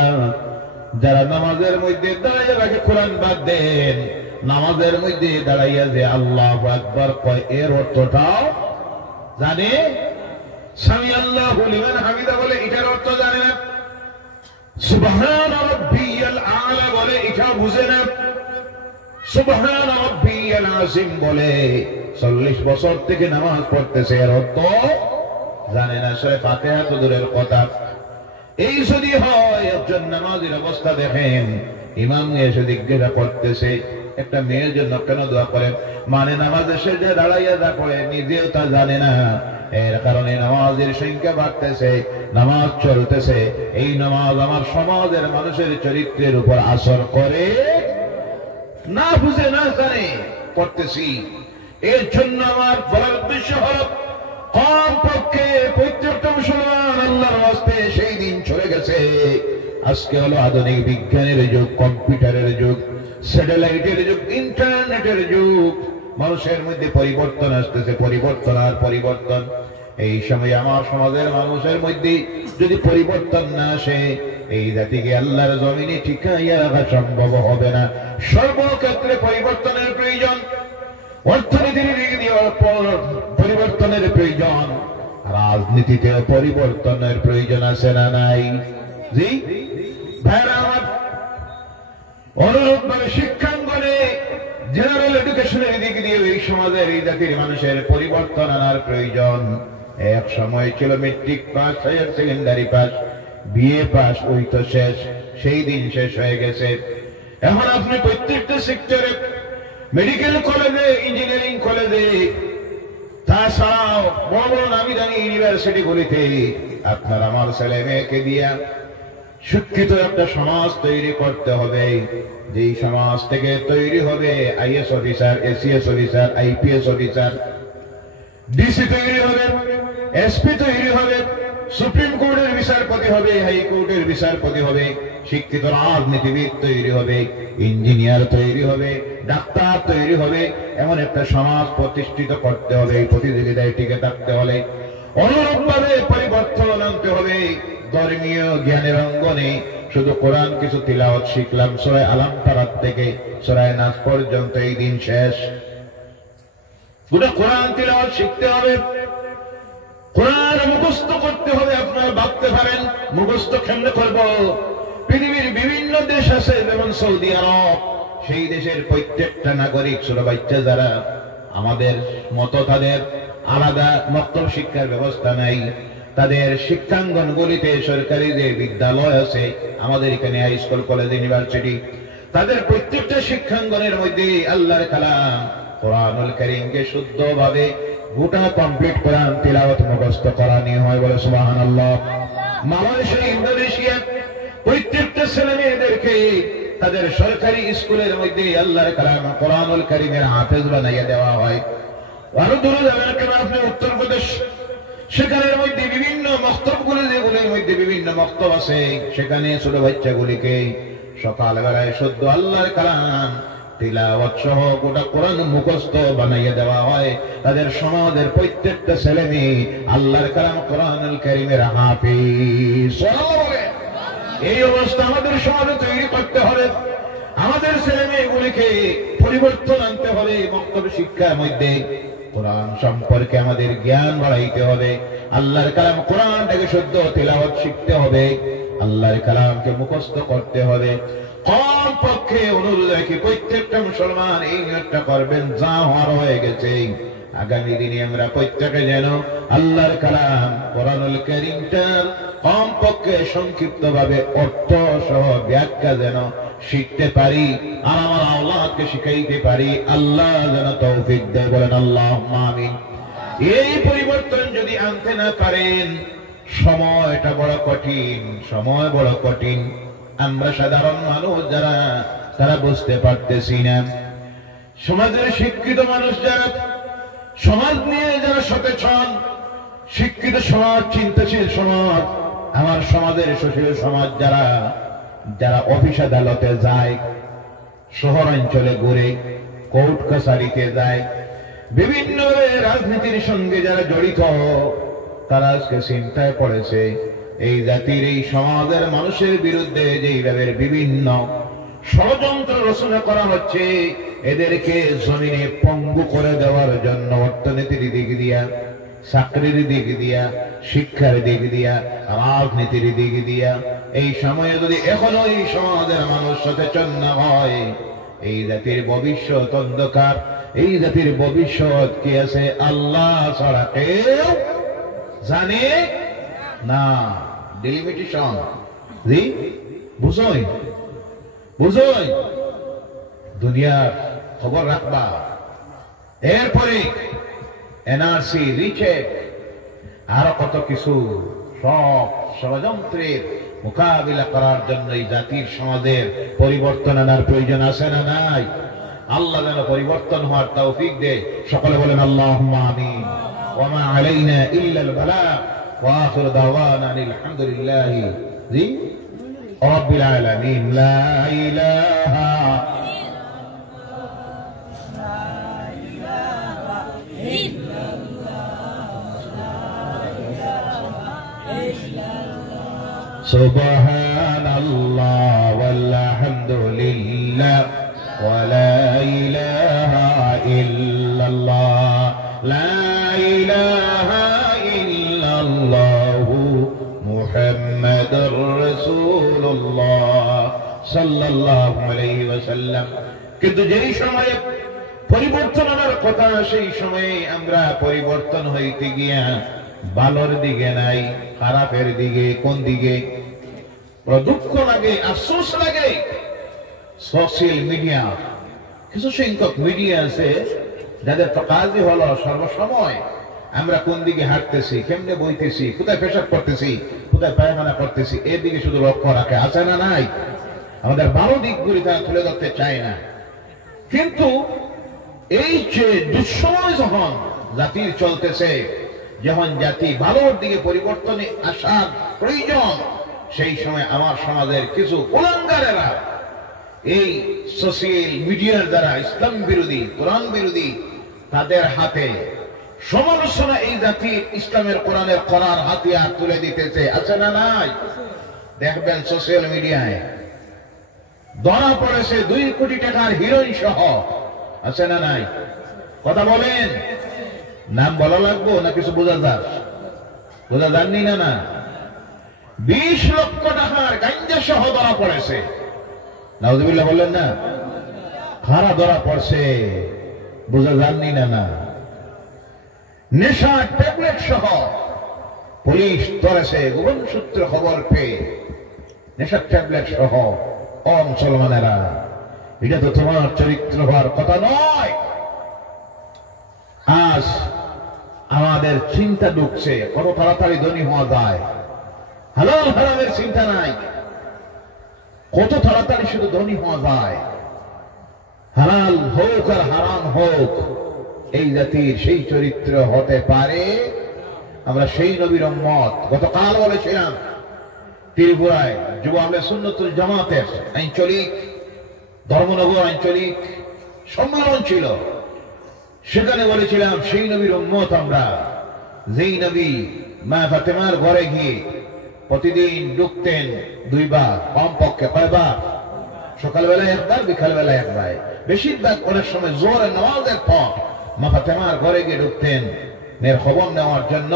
যারা নামাজের মধ্যে দাঁড়াইয়া রাখে কোরআন বাদ দেন, নামাজের মধ্যে দাঁড়াইয়া যে আল্লাহু আকবার কয়, এর অর্থটাও জানে। সামি আল্লাহু লিমান হামিদা বলে এটার অর্থ জানে না। সুবহান রাব্বিয়াল আলা বলে এটা বুঝে না। সুবহান রাব্বিয়াল আযীম বলে 40 বছর থেকে নামাজ পড়তেছে, এর অর্থ জানে না। সূরা ফাতিহা তো দূরের কথা। এই যদি হয়, একজন নামাজীর অবস্থা দেখেন, ইমাম এসে জিজ্ঞাসা করতেছে একটা মেয়ের জন্য কেন দোয়া করেন, মানে নামাজ এসে যে দাঁড়াইয়া যা করে নিজেও তা জানে না। এর কারণে নামাজের সংখ্যা বাড়তেছে, নামাজ চলতেছে। এই নামাজ আমার সমাজের মানুষের চরিত্রের উপর আসর করে না, বুঝে না জানে পড়তেছি। এর জন্য আমার বলার উদ্দেশ্য হল, কমপক্ষে প্রত্যেকটা মুসলমান আল্লাহর ওয়াস্তে সেই দিন চলে গেছে, আজকে হলো আধুনিক বিজ্ঞানের যুগ, কম্পিউটারের যুগ, স্যাটেলাইটের যুগ, ইন্টারনেটের যুগ। মানুষের মধ্যে পরিবর্তন আসতেছে, পরিবর্তন আর পরিবর্তন। এই সময় আমার সমাজের মানুষের মধ্যে যদি পরিবর্তন না আসে, এই জাতিকে আল্লাহর জমিনে টিকাইয়া রাখা সম্ভব হবে না। সর্বক্ষেত্রে পরিবর্তনের প্রয়োজন, অর্থনীতির দিক দিয়ে পরিবর্তনের প্রয়োজন, রাজনীতিতে পরিবর্তনের প্রয়োজন আছে না নাই? জি ভাইরা আমার, অনুরূপভাবে শিক্ষাঙ্গনে জেনারেল এডুকেশনের দিক দিয়ে এই সমাজের এই জাতির মানুষের পরিবর্তন আনার প্রয়োজন। এক সময় ছিল matric pass, higher secondary pass, BA pass, ওই তো শেষ, সেই দিন শেষ হয়ে গেছে। এখন আপনি প্রত্যেকটা সেক্টরে, মেডিকেল কলেজে, ইঞ্জিনিয়ারিং কলেজে, তাছাড়াও বড় বড় নামি দামি ইউনিভার্সিটিগুলিতে আপনার আমার ছেলে মেয়েকে দিয়া শিক্ষিত একটা সমাজ তৈরি করতে হবে। যেই সমাজ থেকে তৈরি হবে IAS officer, ACS officer, IPS officer, DC তৈরি হবে, এসপি তৈরি হবে, সুপ্রিম কোর্টের বিচারপতি হবে, হাইকোর্টের বিচারপতি হবে, শিক্ষিত রাজনীতিবিদ তৈরি হবে, ইঞ্জিনিয়ার তৈরি হবে, ডাক্তার তৈরি হবে। এমন একটা সমাজ প্রতিষ্ঠিত করতে হবে। এই প্রতিযোগিতায় টিকে থাকতে হলে অনুরূপভাবে পরিবর্তন আনতে হবে। ধর্মীয় জ্ঞানের অঙ্গনে শুধু কোরআন কিছু তিলাওয়াত শিখলাম, সূরা আলাম পারাত থেকে সূরা নাস পর্যন্ত, এই দিন শেষ। পুরো কোরআন তিলাওয়াত শিখতে হবে, কোরআন মুখস্থ করতে হবে। আপনারা ভাবতে পারেন মুখস্থ কেমনে করব? পৃথিবীর বিভিন্ন দেশ আছে, যেমন সৌদি আরব, সেই দেশের প্রত্যেকটা নাগরিক, ছোট বাচ্চা যারা আমাদের মতো, তাদের আলাদা মক্তব শিক্ষার ব্যবস্থা নাই। তাদের শিক্ষাঙ্গনগুলিতে সরকারি যে বিদ্যালয় আছে, আমাদের এখানে হাই স্কুল, কলেজ, ইউনিভার্সিটি, তাদের প্রত্যেকটা শিক্ষাঙ্গনের মধ্যে আল্লাহর কালাম কোরআনুল কারীমকে শুদ্ধভাবে গোটা কমপ্লিট কোরআন তিলাওয়াত মুখস্থ করানি হয়। বলে সুবহানাল্লাহ। মালয়েশিয়া, ইন্দোনেশিয়া প্রত্যেকটা ছেলে মেয়েদেরকে তাদের সরকারি স্কুলের মধ্যে আল্লাহর কালাম কোরআনুল কারীমের হাফেজ বানাইয়া দেওয়া হয়। আরো দূরে যাবেন কেন আপনি, উত্তরপ্রদেশ, সেখানের মধ্যে বিভিন্ন মক্তবগুলি, যেগুলির মধ্যে বিভিন্ন মক্তব আছে, সেখানে ছোট বাচ্চাগুলিকে সকালবেলায় শুদ্ধ আল্লাহর কালাম তিলাওয়াত সহ গোটা কোরআন মুখস্থ বানাইয়া দেওয়া হয়। তাদের সমাজের প্রত্যেকটা ছেলে মেয়ে আল্লাহর কালাম কোরআনুল কারীমের হাফেজ। এই অবস্থা আমাদের সমাজে তৈরি করতে হবে। আমাদের ছেলে মেয়েগুলিকে পরিবর্তন আনতে হবে। মক্তব শিক্ষার মধ্যে কোরআন সম্পর্কে আমাদের জ্ঞান বাড়াইতে হবে। আল্লাহর কালাম কোরআনটাকে শুদ্ধ তিলাওয়াত শিখতে হবে, আল্লাহর কালামকে মুখস্থ করতে হবে। কম পক্ষে অনুরোধ রাখি, প্রত্যেকটা মুসলমান এই নিয়তটা করবেন, যা হওয়ার হয়ে গেছে, আগামী দিনে আমরা প্রত্যেকে যেন আল্লাহর কালাম কোরআনুল কারীমটার কম পক্ষে সংক্ষিপ্ত ভাবে অর্থ সহ ব্যাখ্যা যেন শিখতে পারি, আর আমার আওলাদকে শিখাইতে পারি। আল্লাহ যেন তৌফিক দেয়। বলেন আল্লাহুম্মা আমিন। এই পরিবর্তন যদি আনতে না পারেন, সময়টা বড় কঠিন, সময় বড় কঠিন। আমরা সাধারণ মানুষ যারা, তারা বুঝতে পারতেছি না। সমাজের শিক্ষিত মানুষ যারা, সমাজ নিয়ে যারা সচেতন, শিক্ষিত সমাজ, চিন্তাশীল সমাজ, আমার সমাজের সুশীল সমাজ যারা, যারা অফিস আদালতে যায়, শহরাঞ্চলে ঘুরে, কোর্ট কাছারিতে যায়, বিভিন্ন রাজনীতির সঙ্গে যারা জড়িত, তারা আজকে চিন্তায় পড়েছে এই জাতির, এই সমাজের মানুষের বিরুদ্ধে যেইভাবে বিভিন্ন ষড়যন্ত্র রচনা করা হচ্ছে, এদেরকে জমিনে পঙ্গু করে দেওয়ার জন্য অর্থনীতির দিক দিয়া, চাকরির দিক দিয়া, শিক্ষার দিক দিয়া, রাজনীতির দিক দিয়া, এই সময়ে যদি এখনো এই সমাজের মানুষ সচেতন না হয়, এই জাতির ভবিষ্যৎ অন্ধকার। এই জাতির ভবিষ্যৎ কি আছে আল্লাহ ছাড়া কেউ জানে না। ডিলিমিটেশন, জি বুঝোই বুঝোই, দুনিয়ার খবর রাখবা। এরপরে এনআরসি, রিচেক, আরো কত কিছু, সব ষড়যন্ত্রের মোকাবিলা করার জন্য এই জাতির সমাজের পরিবর্তন আনার প্রয়োজন আছে না নাই? আল্লাহ যেন পরিবর্তন হওয়ার তৌফিক দেয়। সকলে বলেন আল্লাহুম্মা আমিন। ওয়া মা আলাইনা ইল্লাল বালাগ ওয়া আখিরু দাওয়ানা আলহামদুলিল্লাহি রব্বিল আলামিন লা ইলাহা সুবহানাল্লাহ ওয়ালহামদুলিল্লাহ ওয়া লা ইলাহা ইল্লাল্লাহ লা ইলাহা ইল্লাল্লাহু মুহাম্মাদুর রাসূলুল্লাহ সাল্লাল্লাহু আলাইহি ওয়াসাল্লাম। কিন্তু যেই সময়ে পরিবর্তন হওয়ার কথা সেই সময়ে আমরা পরিবর্তন হইতে গিয়া ভালোর দিকে নাই, খারাপের দিকে। কোন দিকে? দুঃখ লাগে, আফসোস লাগে। সোশ্যাল মিডিয়া, কিছু সংখ্যক মিডিয়া আছে যাদের তো কাজই হলো সর্বসময় আমরা কোন দিকে হাঁটতেছি, কেমনে বইতেছি, কোথায় পেশাব করতেছি, কোথায় পায়খানা করতেছি, এর দিকে শুধু লক্ষ্য রাখে। আছে না নাই? আমাদের ভালো দিকগুলি তারা তুলে ধরতে চায় না। কিন্তু এই যে দুঃসময় যখন জাতির চলতেছে, যখন জাতি ভালোর দিকে পরিবর্তনে আসার প্রয়োজন, সেই সময় আমার সমাজের কিছু কুলাঙ্গারেরা এই সোশ্যাল মিডিয়ার দ্বারা ইসলাম বিরোধী, কোরআন বিরোধী, তাদের হাতে সমালোচনা এই জাতির ইসলামের কোরআনের করার হাতিয়ার তুলে দিতেছে। আছে না নাই? দেখবেন সোশ্যাল মিডিয়ায় ধরা পড়েছে 2 কোটি টাকার হিরোইন সহ। আছে না নাই? কথা বলেন। নাম বলা লাগবো না কিছু বোঝা যাক? বোঝা যাননি না? না, 20 লক্ষ টাকার গাঞ্জা সহ ধরা পড়েছে। নাউজুবিল্লাহ বললেন না? খারা ধরা পড়ছে, বোঝা যাননি না? না, নেশার ট্যাবলেট সহ পুলিশ ধরেছে গোপন সূত্রে খবর পেয়ে। নেশার ট্যাবলেট সহ। ও মুসলমানেরা, এটা তো তোমার চরিত্র হওয়ার কথা নয়। আজ আমাদের চিন্তা ঢুকছে কত তাড়াতাড়ি ধনী হওয়া যায়, হালাল হারামের চিন্তা নাই। কত তাড়াতাড়ি শুধু ধনী হওয়া যায়, হালাল হোক আর হারাম হোক। এই জাতির সেই চরিত্র হতে পারে। আমরা সেই নবীর উম্মত। গতকাল বলেছিলাম ত্রিপুরায় যুব আহলে সুন্নাতুল জামাতের আঞ্চলিক ধর্মনগর আঞ্চলিক সম্মেলন ছিল। সেখানে বলেছিলাম সেই নবীর উম্মত আমরা, যেই নবী মা ফাতেমার ঘরে গিয়ে প্রতিদিন ঢুকতেন 2 বার, কমপক্ষে কয়বার? সকালবেলায় একবার, বিকালবেলায় একবার। বেশিরভাগ অনেক সময় জোহরের নামাজের পর মা ফাতেমার ঘরে গিয়ে ঢুকতেন মেয়ের খবর নেওয়ার জন্য।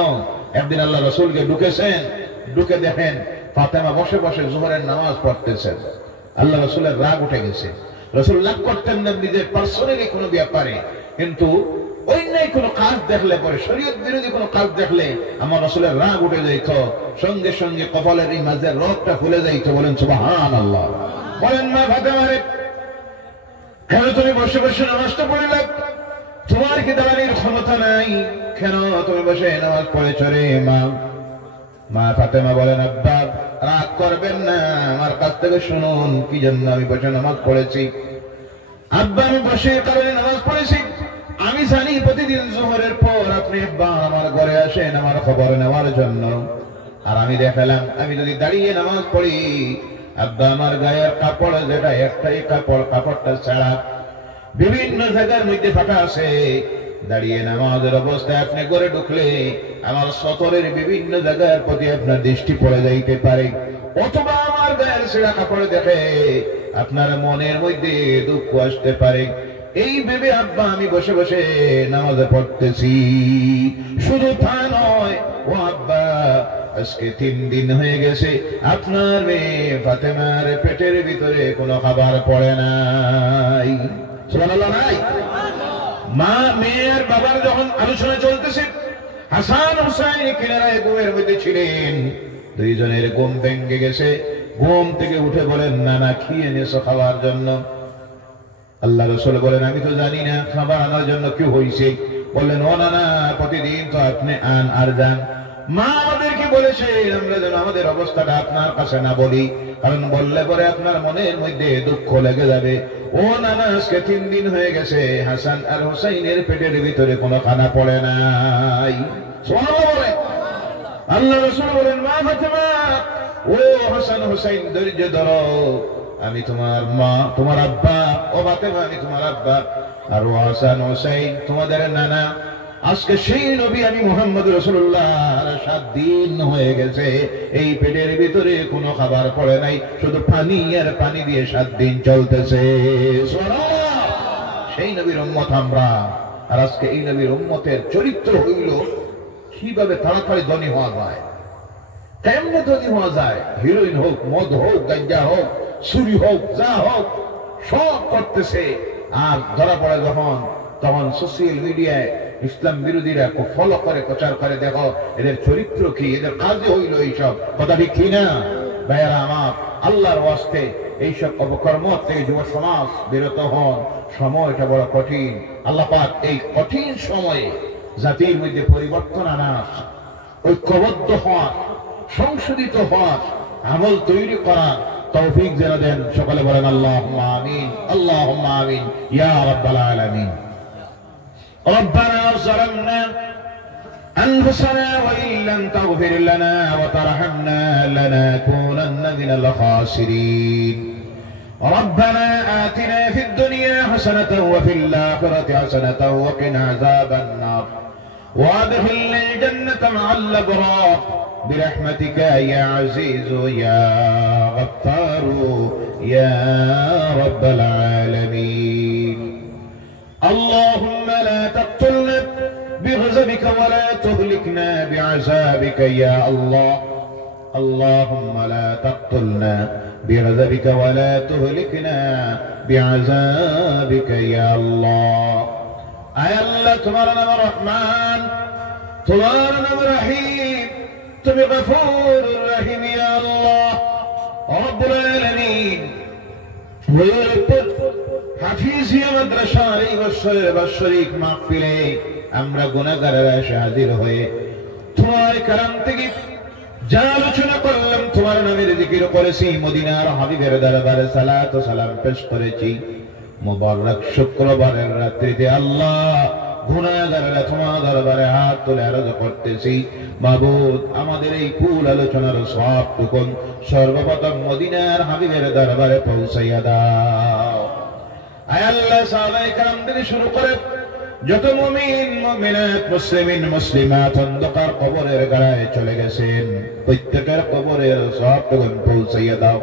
একদিন আল্লাহ রাসূলকে ঢুকেছেন, ঢুকে দেখেন ফাতেমা বসে বসে জোহরের নামাজ পড়তেছেন। আল্লাহ রাসূলের রাগ উঠে গেছে। রাসূল রাগ করতেন না নিজের পার্সোনালি কোনো ব্যাপারে, কিন্তু অন্যায় কোনো কাজ দেখলে পরে, শরীয়ত বিরোধী কোনো কাজ দেখলে আমার রাসূলের রাগ উঠে যাইত। সঙ্গে সঙ্গে কপালের এই মাঝের রগটা খুলে যাইত। বলেন সুবহানাল্লাহ। বলেন মা ফাতেমারে, কেন তুমি বসে বসে নামাজটা পড়লে? তোমার কি দাঁড়ানোর ক্ষমতা নাই? কেন তুমি বসে নামাজ পড়েছ রে মা? মা ফাতেমা বলেন, আব্বা রাগ করবেন না, আমার কাছ থেকে শুনুন কি জন্য আমি বসে নামাজ পড়েছি। আব্বা আমি বসে কারণে নামাজ পড়েছি। আমি জানি প্রতিদিন জোহরের পর আপনি আব্বা আমার ঘরে আসেন আমার খবর নেওয়ার জন্য। আর আমি দেখালাম আমি যদি দাঁড়িয়ে নামাজ পড়ি, আব্বা আমার গায়ের কাপড় যেটা একটাই কাপড়, কাপড়টা ছাড়া বিভিন্ন জায়গার মধ্যে ফাটা আছে। দাঁড়িয়ে নামাজের অবস্থায় আপনি ঘরে ঢুকলে আমার সতরের বিভিন্ন জায়গার প্রতি আপনার দৃষ্টি পড়ে যাইতে পারে, অথবা আমার গায়ের ছেঁড়া কাপড় দেখে আপনার মনের মধ্যে দুঃখ আসতে পারে। এই ভেবে আব্বা আমি বসে বসে নামাজে পড়তেছি। শুধু তা নয়, ও আব্বা আজকে 3 দিন হয়ে গেছে আপনার মেয়ে ফাতেমার পেটের ভিতরে কোনো খাবার পড়ে নাই। সুবহানাল্লাহ নাই? মা মেয়ের বাবার যখন আলোচনা চলতেছে, হাসান হুসাইন কিনারায় ঘুমের মধ্যে ছিলেন। 2 জনের ঘুম ভেঙে গেছে। ঘুম থেকে উঠে বলেন, নানা কি এনেছো খাওয়ার জন্য? আল্লাহ রাসূল বলেন, আমি তো জানি না খাবার আনার জন্য কি হয়েছে। বললেন, ও নানা প্রতিদিন তো আপনি আন আর যান। মা আমাদেরকে বলেছে আমরা যেন আমাদের অবস্থাটা আপনার কাছে না বলি, কারণ বললে পরে আপনার মনের মধ্যে দুঃখ লেগে যাবে। ও নানা আজকে 3 দিন হয়ে গেছে হাসান আর হুসাইনের পেটের ভিতরে কোনো খানা পড়ে নাই। সুবহানাল্লাহ বলেন। আল্লাহ রাসূল বলেন, মা ফাতেমা ও হাসান হুসাইন ধৈর্য ধরো, আমি তোমার মা, তোমার আব্বা, ও ফাতেমা আমি তোমার আব্বা, আর ও হাসান হুসাইন তোমাদের নানা। আজকে সেই নবী আমি মুহাম্মদ রাসূলুল্লাহ 7 দিন হয়ে গেছে এই পেটের ভিতরে কোনো খাবার পড়ে নাই, শুধু পানি আর পানি দিয়ে 7 দিন চলতেছে। সুবহানাল্লাহ। সেই নবীর উম্মত আমরা, আর আজকে এই নবীর উম্মতের চরিত্র হইল কিভাবে তাড়াতাড়ি ধনী হওয়া যায়, কেমনে ধনী হওয়া যায়। হিরোইন হোক, মদ হোক, গাঞ্জা হোক, চুরি হোক, যা হোক সব করতেছে, আর ধরা পড়ে যখন তখন সোশ্যাল মিডিয়ায় ইসলাম বিরোধীরা ফলো করে, প্রচার করে, দেখো এদের চরিত্র কি, এদের কাজে হইল এইসব। কথা ঠিক কিনা ভাইয়ারা আমার? আল্লাহর ওয়াস্তে এইসব অপকর্ম থেকে যুব সমাজ বিরত হন। সময়টা বড় কঠিন। আল্লাহ পাক এই কঠিন সময়ে জাতির মধ্যে পরিবর্তন আনার, ঐক্যবদ্ধ হওয়ার, সংশোধিত হওয়ার, আমল তৈরি করার তৌফিক যেন দেন। সকলে বলেন আল্লাহুম্মা আমিন, আল্লাহুম্মা আমিন ইয়া রাব্বাল আলামিন। ربنا ظلمنا أنفسنا وإن لم تغفر لنا وترحمنا لنكونن من الخاسرين. ربنا آتنا في الدنيا حسنة وفي الآخرة حسنة وقنا عذاب النار وادخلنا الجنة مع الأبرار برحمتك يا عزيز يا غفار يا رب العالمين. اللهم لا تقتلنا بغضبك ولا تهلكنا بعذابك يا الله. اللهم لا تقتلنا بغضبك ولا تهلكنا بعذابك يا الله. اے اللہ تمہارا نام رحمان، تمہارا نام رحیم، تم غفور الرحیم یا اللہ رب العالمین। হাফিজিয়া মাদ্রাসার এই বছরের বাৎসরিক মাহফিলে আমরা গুনাহগারেরা এসে হাজির হয়ে তোমার কালাম থেকে যা আলোচনা করলাম, তোমার নামের জিকির করেছি, মদিনার হাবিবের দরবারে সালাত ও সালাম পেশ করেছি। মুবারক শুক্রবারের রাত্রিতে আল্লাহ গুনাহগারেরা তোমার দরবারে হাত তুলে আরজ করতেছি, মাবুদ আমাদের এই কুল আলোচনার সবটুকু সর্বপ্রথম মদিনার হাবিবের দরবারে পৌঁছাইয়া দাও। আয় আল্লাহ, সাহাবায়ে কেরাম থেকে শুরু করে যত মুমিন মুমিনাত, মুসলিমিন মুসলিমাত অন্ধকার কবরের গাড়ায় চলে গেছেন, প্রত্যেকের কবরের সবটুকু পৌঁছাইয়া দাও।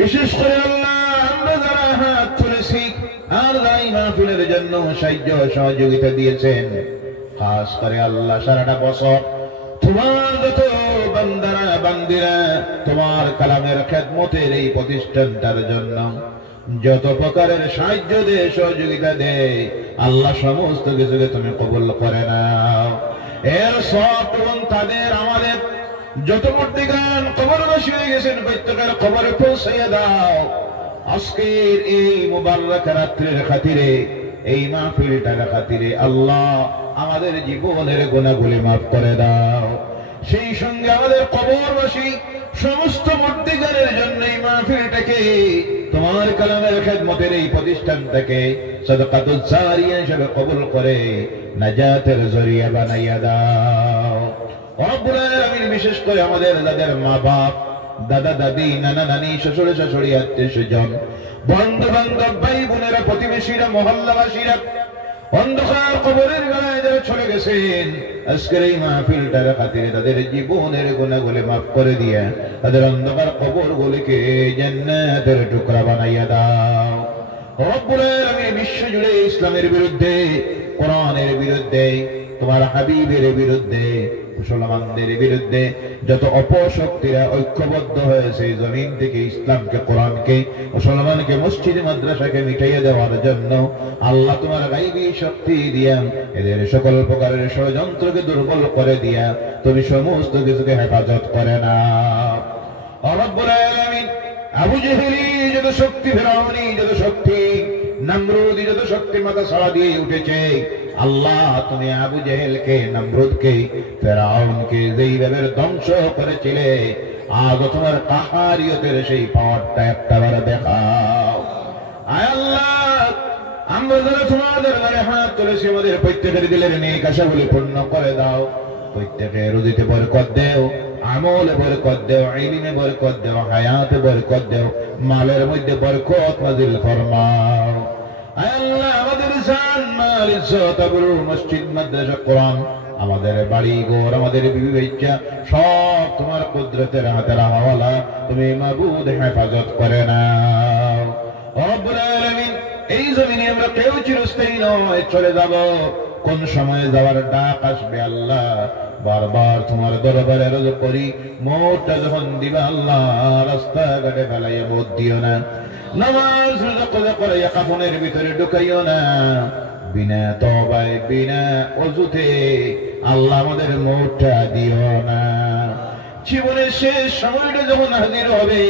বিশেষ করে আল্লাহ আমরা যারা হাত তুলেছি আর যারা এই মাহফিলের জন্য সাহায্য সহযোগিতা দিয়েছেন, খাস করে আল্লাহ সারাটা বছর তোমার যত বান্দারা বান্দিরা তোমার কালামের খেদমতের এই প্রতিষ্ঠানটার জন্য যত প্রকারের সাহায্য দে, সহযোগিতা দে, আল্লাহ সমস্ত কিছুকে তুমি কবুল করে নাও। এর সব এবং তাদের আমাদের যত মূর্তিগান কবরবাসী হয়ে গেছেন প্রত্যেকের কবরে পৌঁছাইয়া দাও। আজকের এই মুবারক রাত্রির খাতিরে, এই মাহফিলটার খাতিরে আল্লাহ আমাদের জীবনের গুনাহগুলি মাফ করে দাও। সেই সঙ্গে আমাদের কবরবাসী সমস্ত মূর্তিগানের জন্য এই মাহফিলটাকে তোমার কালামের খেদমতের এই প্রতিষ্ঠানটাকে সাদাকাতুল জারিয়া হিসেবে কবুল করে নাজাতের জরিয়া বানাইয়া দাও। রব্বুল আলামিন বিশেষ করে আমাদের যাদের মা বাপ, দাদা দাদি, নানা নানি, শ্বশুর শাশুড়ি, আত্মীয় স্বজন, বন্ধু বান্ধব, ভাই বোনেরা, প্রতিবেশীরা, মহল্লাবাসীরা অন্ধকার কবরের গায়ে যারা চলে গেছেন, আজকের এই মাহফিলটার খাতিরে তাদের জীবনের গুনাহগুলি মাফ করে দিয়া তাদের অন্ধকার কবরগুলিকে জান্নাতের টুকরা বানাইয়া দাও। রব্বুল আলামিন বিশ্ব জুড়ে ইসলামের বিরুদ্ধে, কোরআনের বিরুদ্ধে, তোমার হাবিবের বিরুদ্ধে, মুসলমানদের বিরুদ্ধে যত অপশক্তিরা ঐক্যবদ্ধ হয়েছে জমিন থেকে ইসলামকে, কোরআনকে, মুসলমানকে, মসজিদ মাদ্রাসাকে মিটাইয়া দেওয়ার জন্য আল্লাহ তোমার গায়বী শক্তি দিয়া এদের সকল প্রকারের ষড়যন্ত্রকে দুর্বল করে দিয়া তুমি সমস্ত কিছুকে হেফাজত করে নাও। রব্বুল আলামিন আবু জেহেলি যত শক্তি, ফিরআউনি যত শক্তি, নমরুদি যত শক্তি মাথা ছাড়া দিয়ে উঠেছে, আল্লাহ তুমি আবু জেহেলকে, নমরুদকে, ফিরআউনকে যেইভাবে ধ্বংস করেছিলে, আজ তোমার কাহারিয়তের সেই পাওয়ারটা একটাবার দেখাও। আয় আল্লাহ, আমরা যারা তোমার দরবারে হাত তুলেছি আমাদের প্রত্যেকের দিলের নেক আশাগুলি পূর্ণ করে দাও, প্রত্যেকের রুজিতে বরকত দেও, আমলে বরকত দাও, ইলমে বরকত দাও, হায়াতে বরকত দাও, মালের মধ্যে বরকত নাযিল ফরমাও। আয় আল্লাহ, আমাদের জান মাল ইজ্জত আবরু মসজিদ মাদ্রাসা কোরআন, আমাদের বাড়ি ঘর, আমাদের বিবি বাচ্চা সব তোমার কুদরতের হাতে রামাওয়ালা, তুমি মাবুদ হেফাজত করে নাও রব্বুল আলামিন। এই জমিনে আমরা কেউ চিরস্থায়ী নয়, চলে যাব। কোন সময়ে যাওয়ার ডাক আসবে আল্লাহ, বারবার তোমার দরবারে রোজ করি, মোটটা যখন দিবা আল্লাহ, রাস্তাঘাটে ফেলাইয়া বোধ দিও না, নামাজ রোজা কজা করাইয়া কাফনের ভিতরে ঢুকাইও না, বিনা তওবায় বিনা ওযুতে আল্লাহ আমাদের মোটটা দিও না। জীবনের শেষ সময়টা যখন হাজির হবে,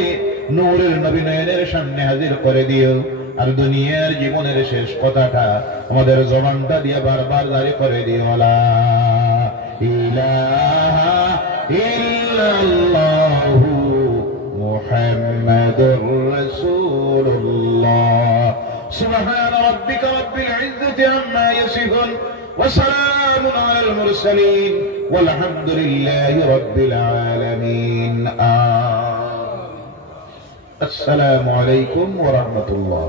নূরের নবী নয়নের সামনে হাজির করে দিও। আর দুনিয়ার জীবনের শেষ কথাটা আমাদের জবানটা দিয়ে বারবার জারি করে দিও, লা ইলাহা ইল্লাল্লাহু মুহাম্মাদুর রাসূলুল্লাহ। সুবহান রাব্বিকা রাব্বিল ইজ্জাতি আম্মা ইয়াসিফুন ওয়া সালামুন আলাল মুরসালিন ওয়ালহামদুলিল্লাহি রাব্বিল আলামিন। আসসালামু আলাইকুম ওয়া রাহমাতুল্লাহ।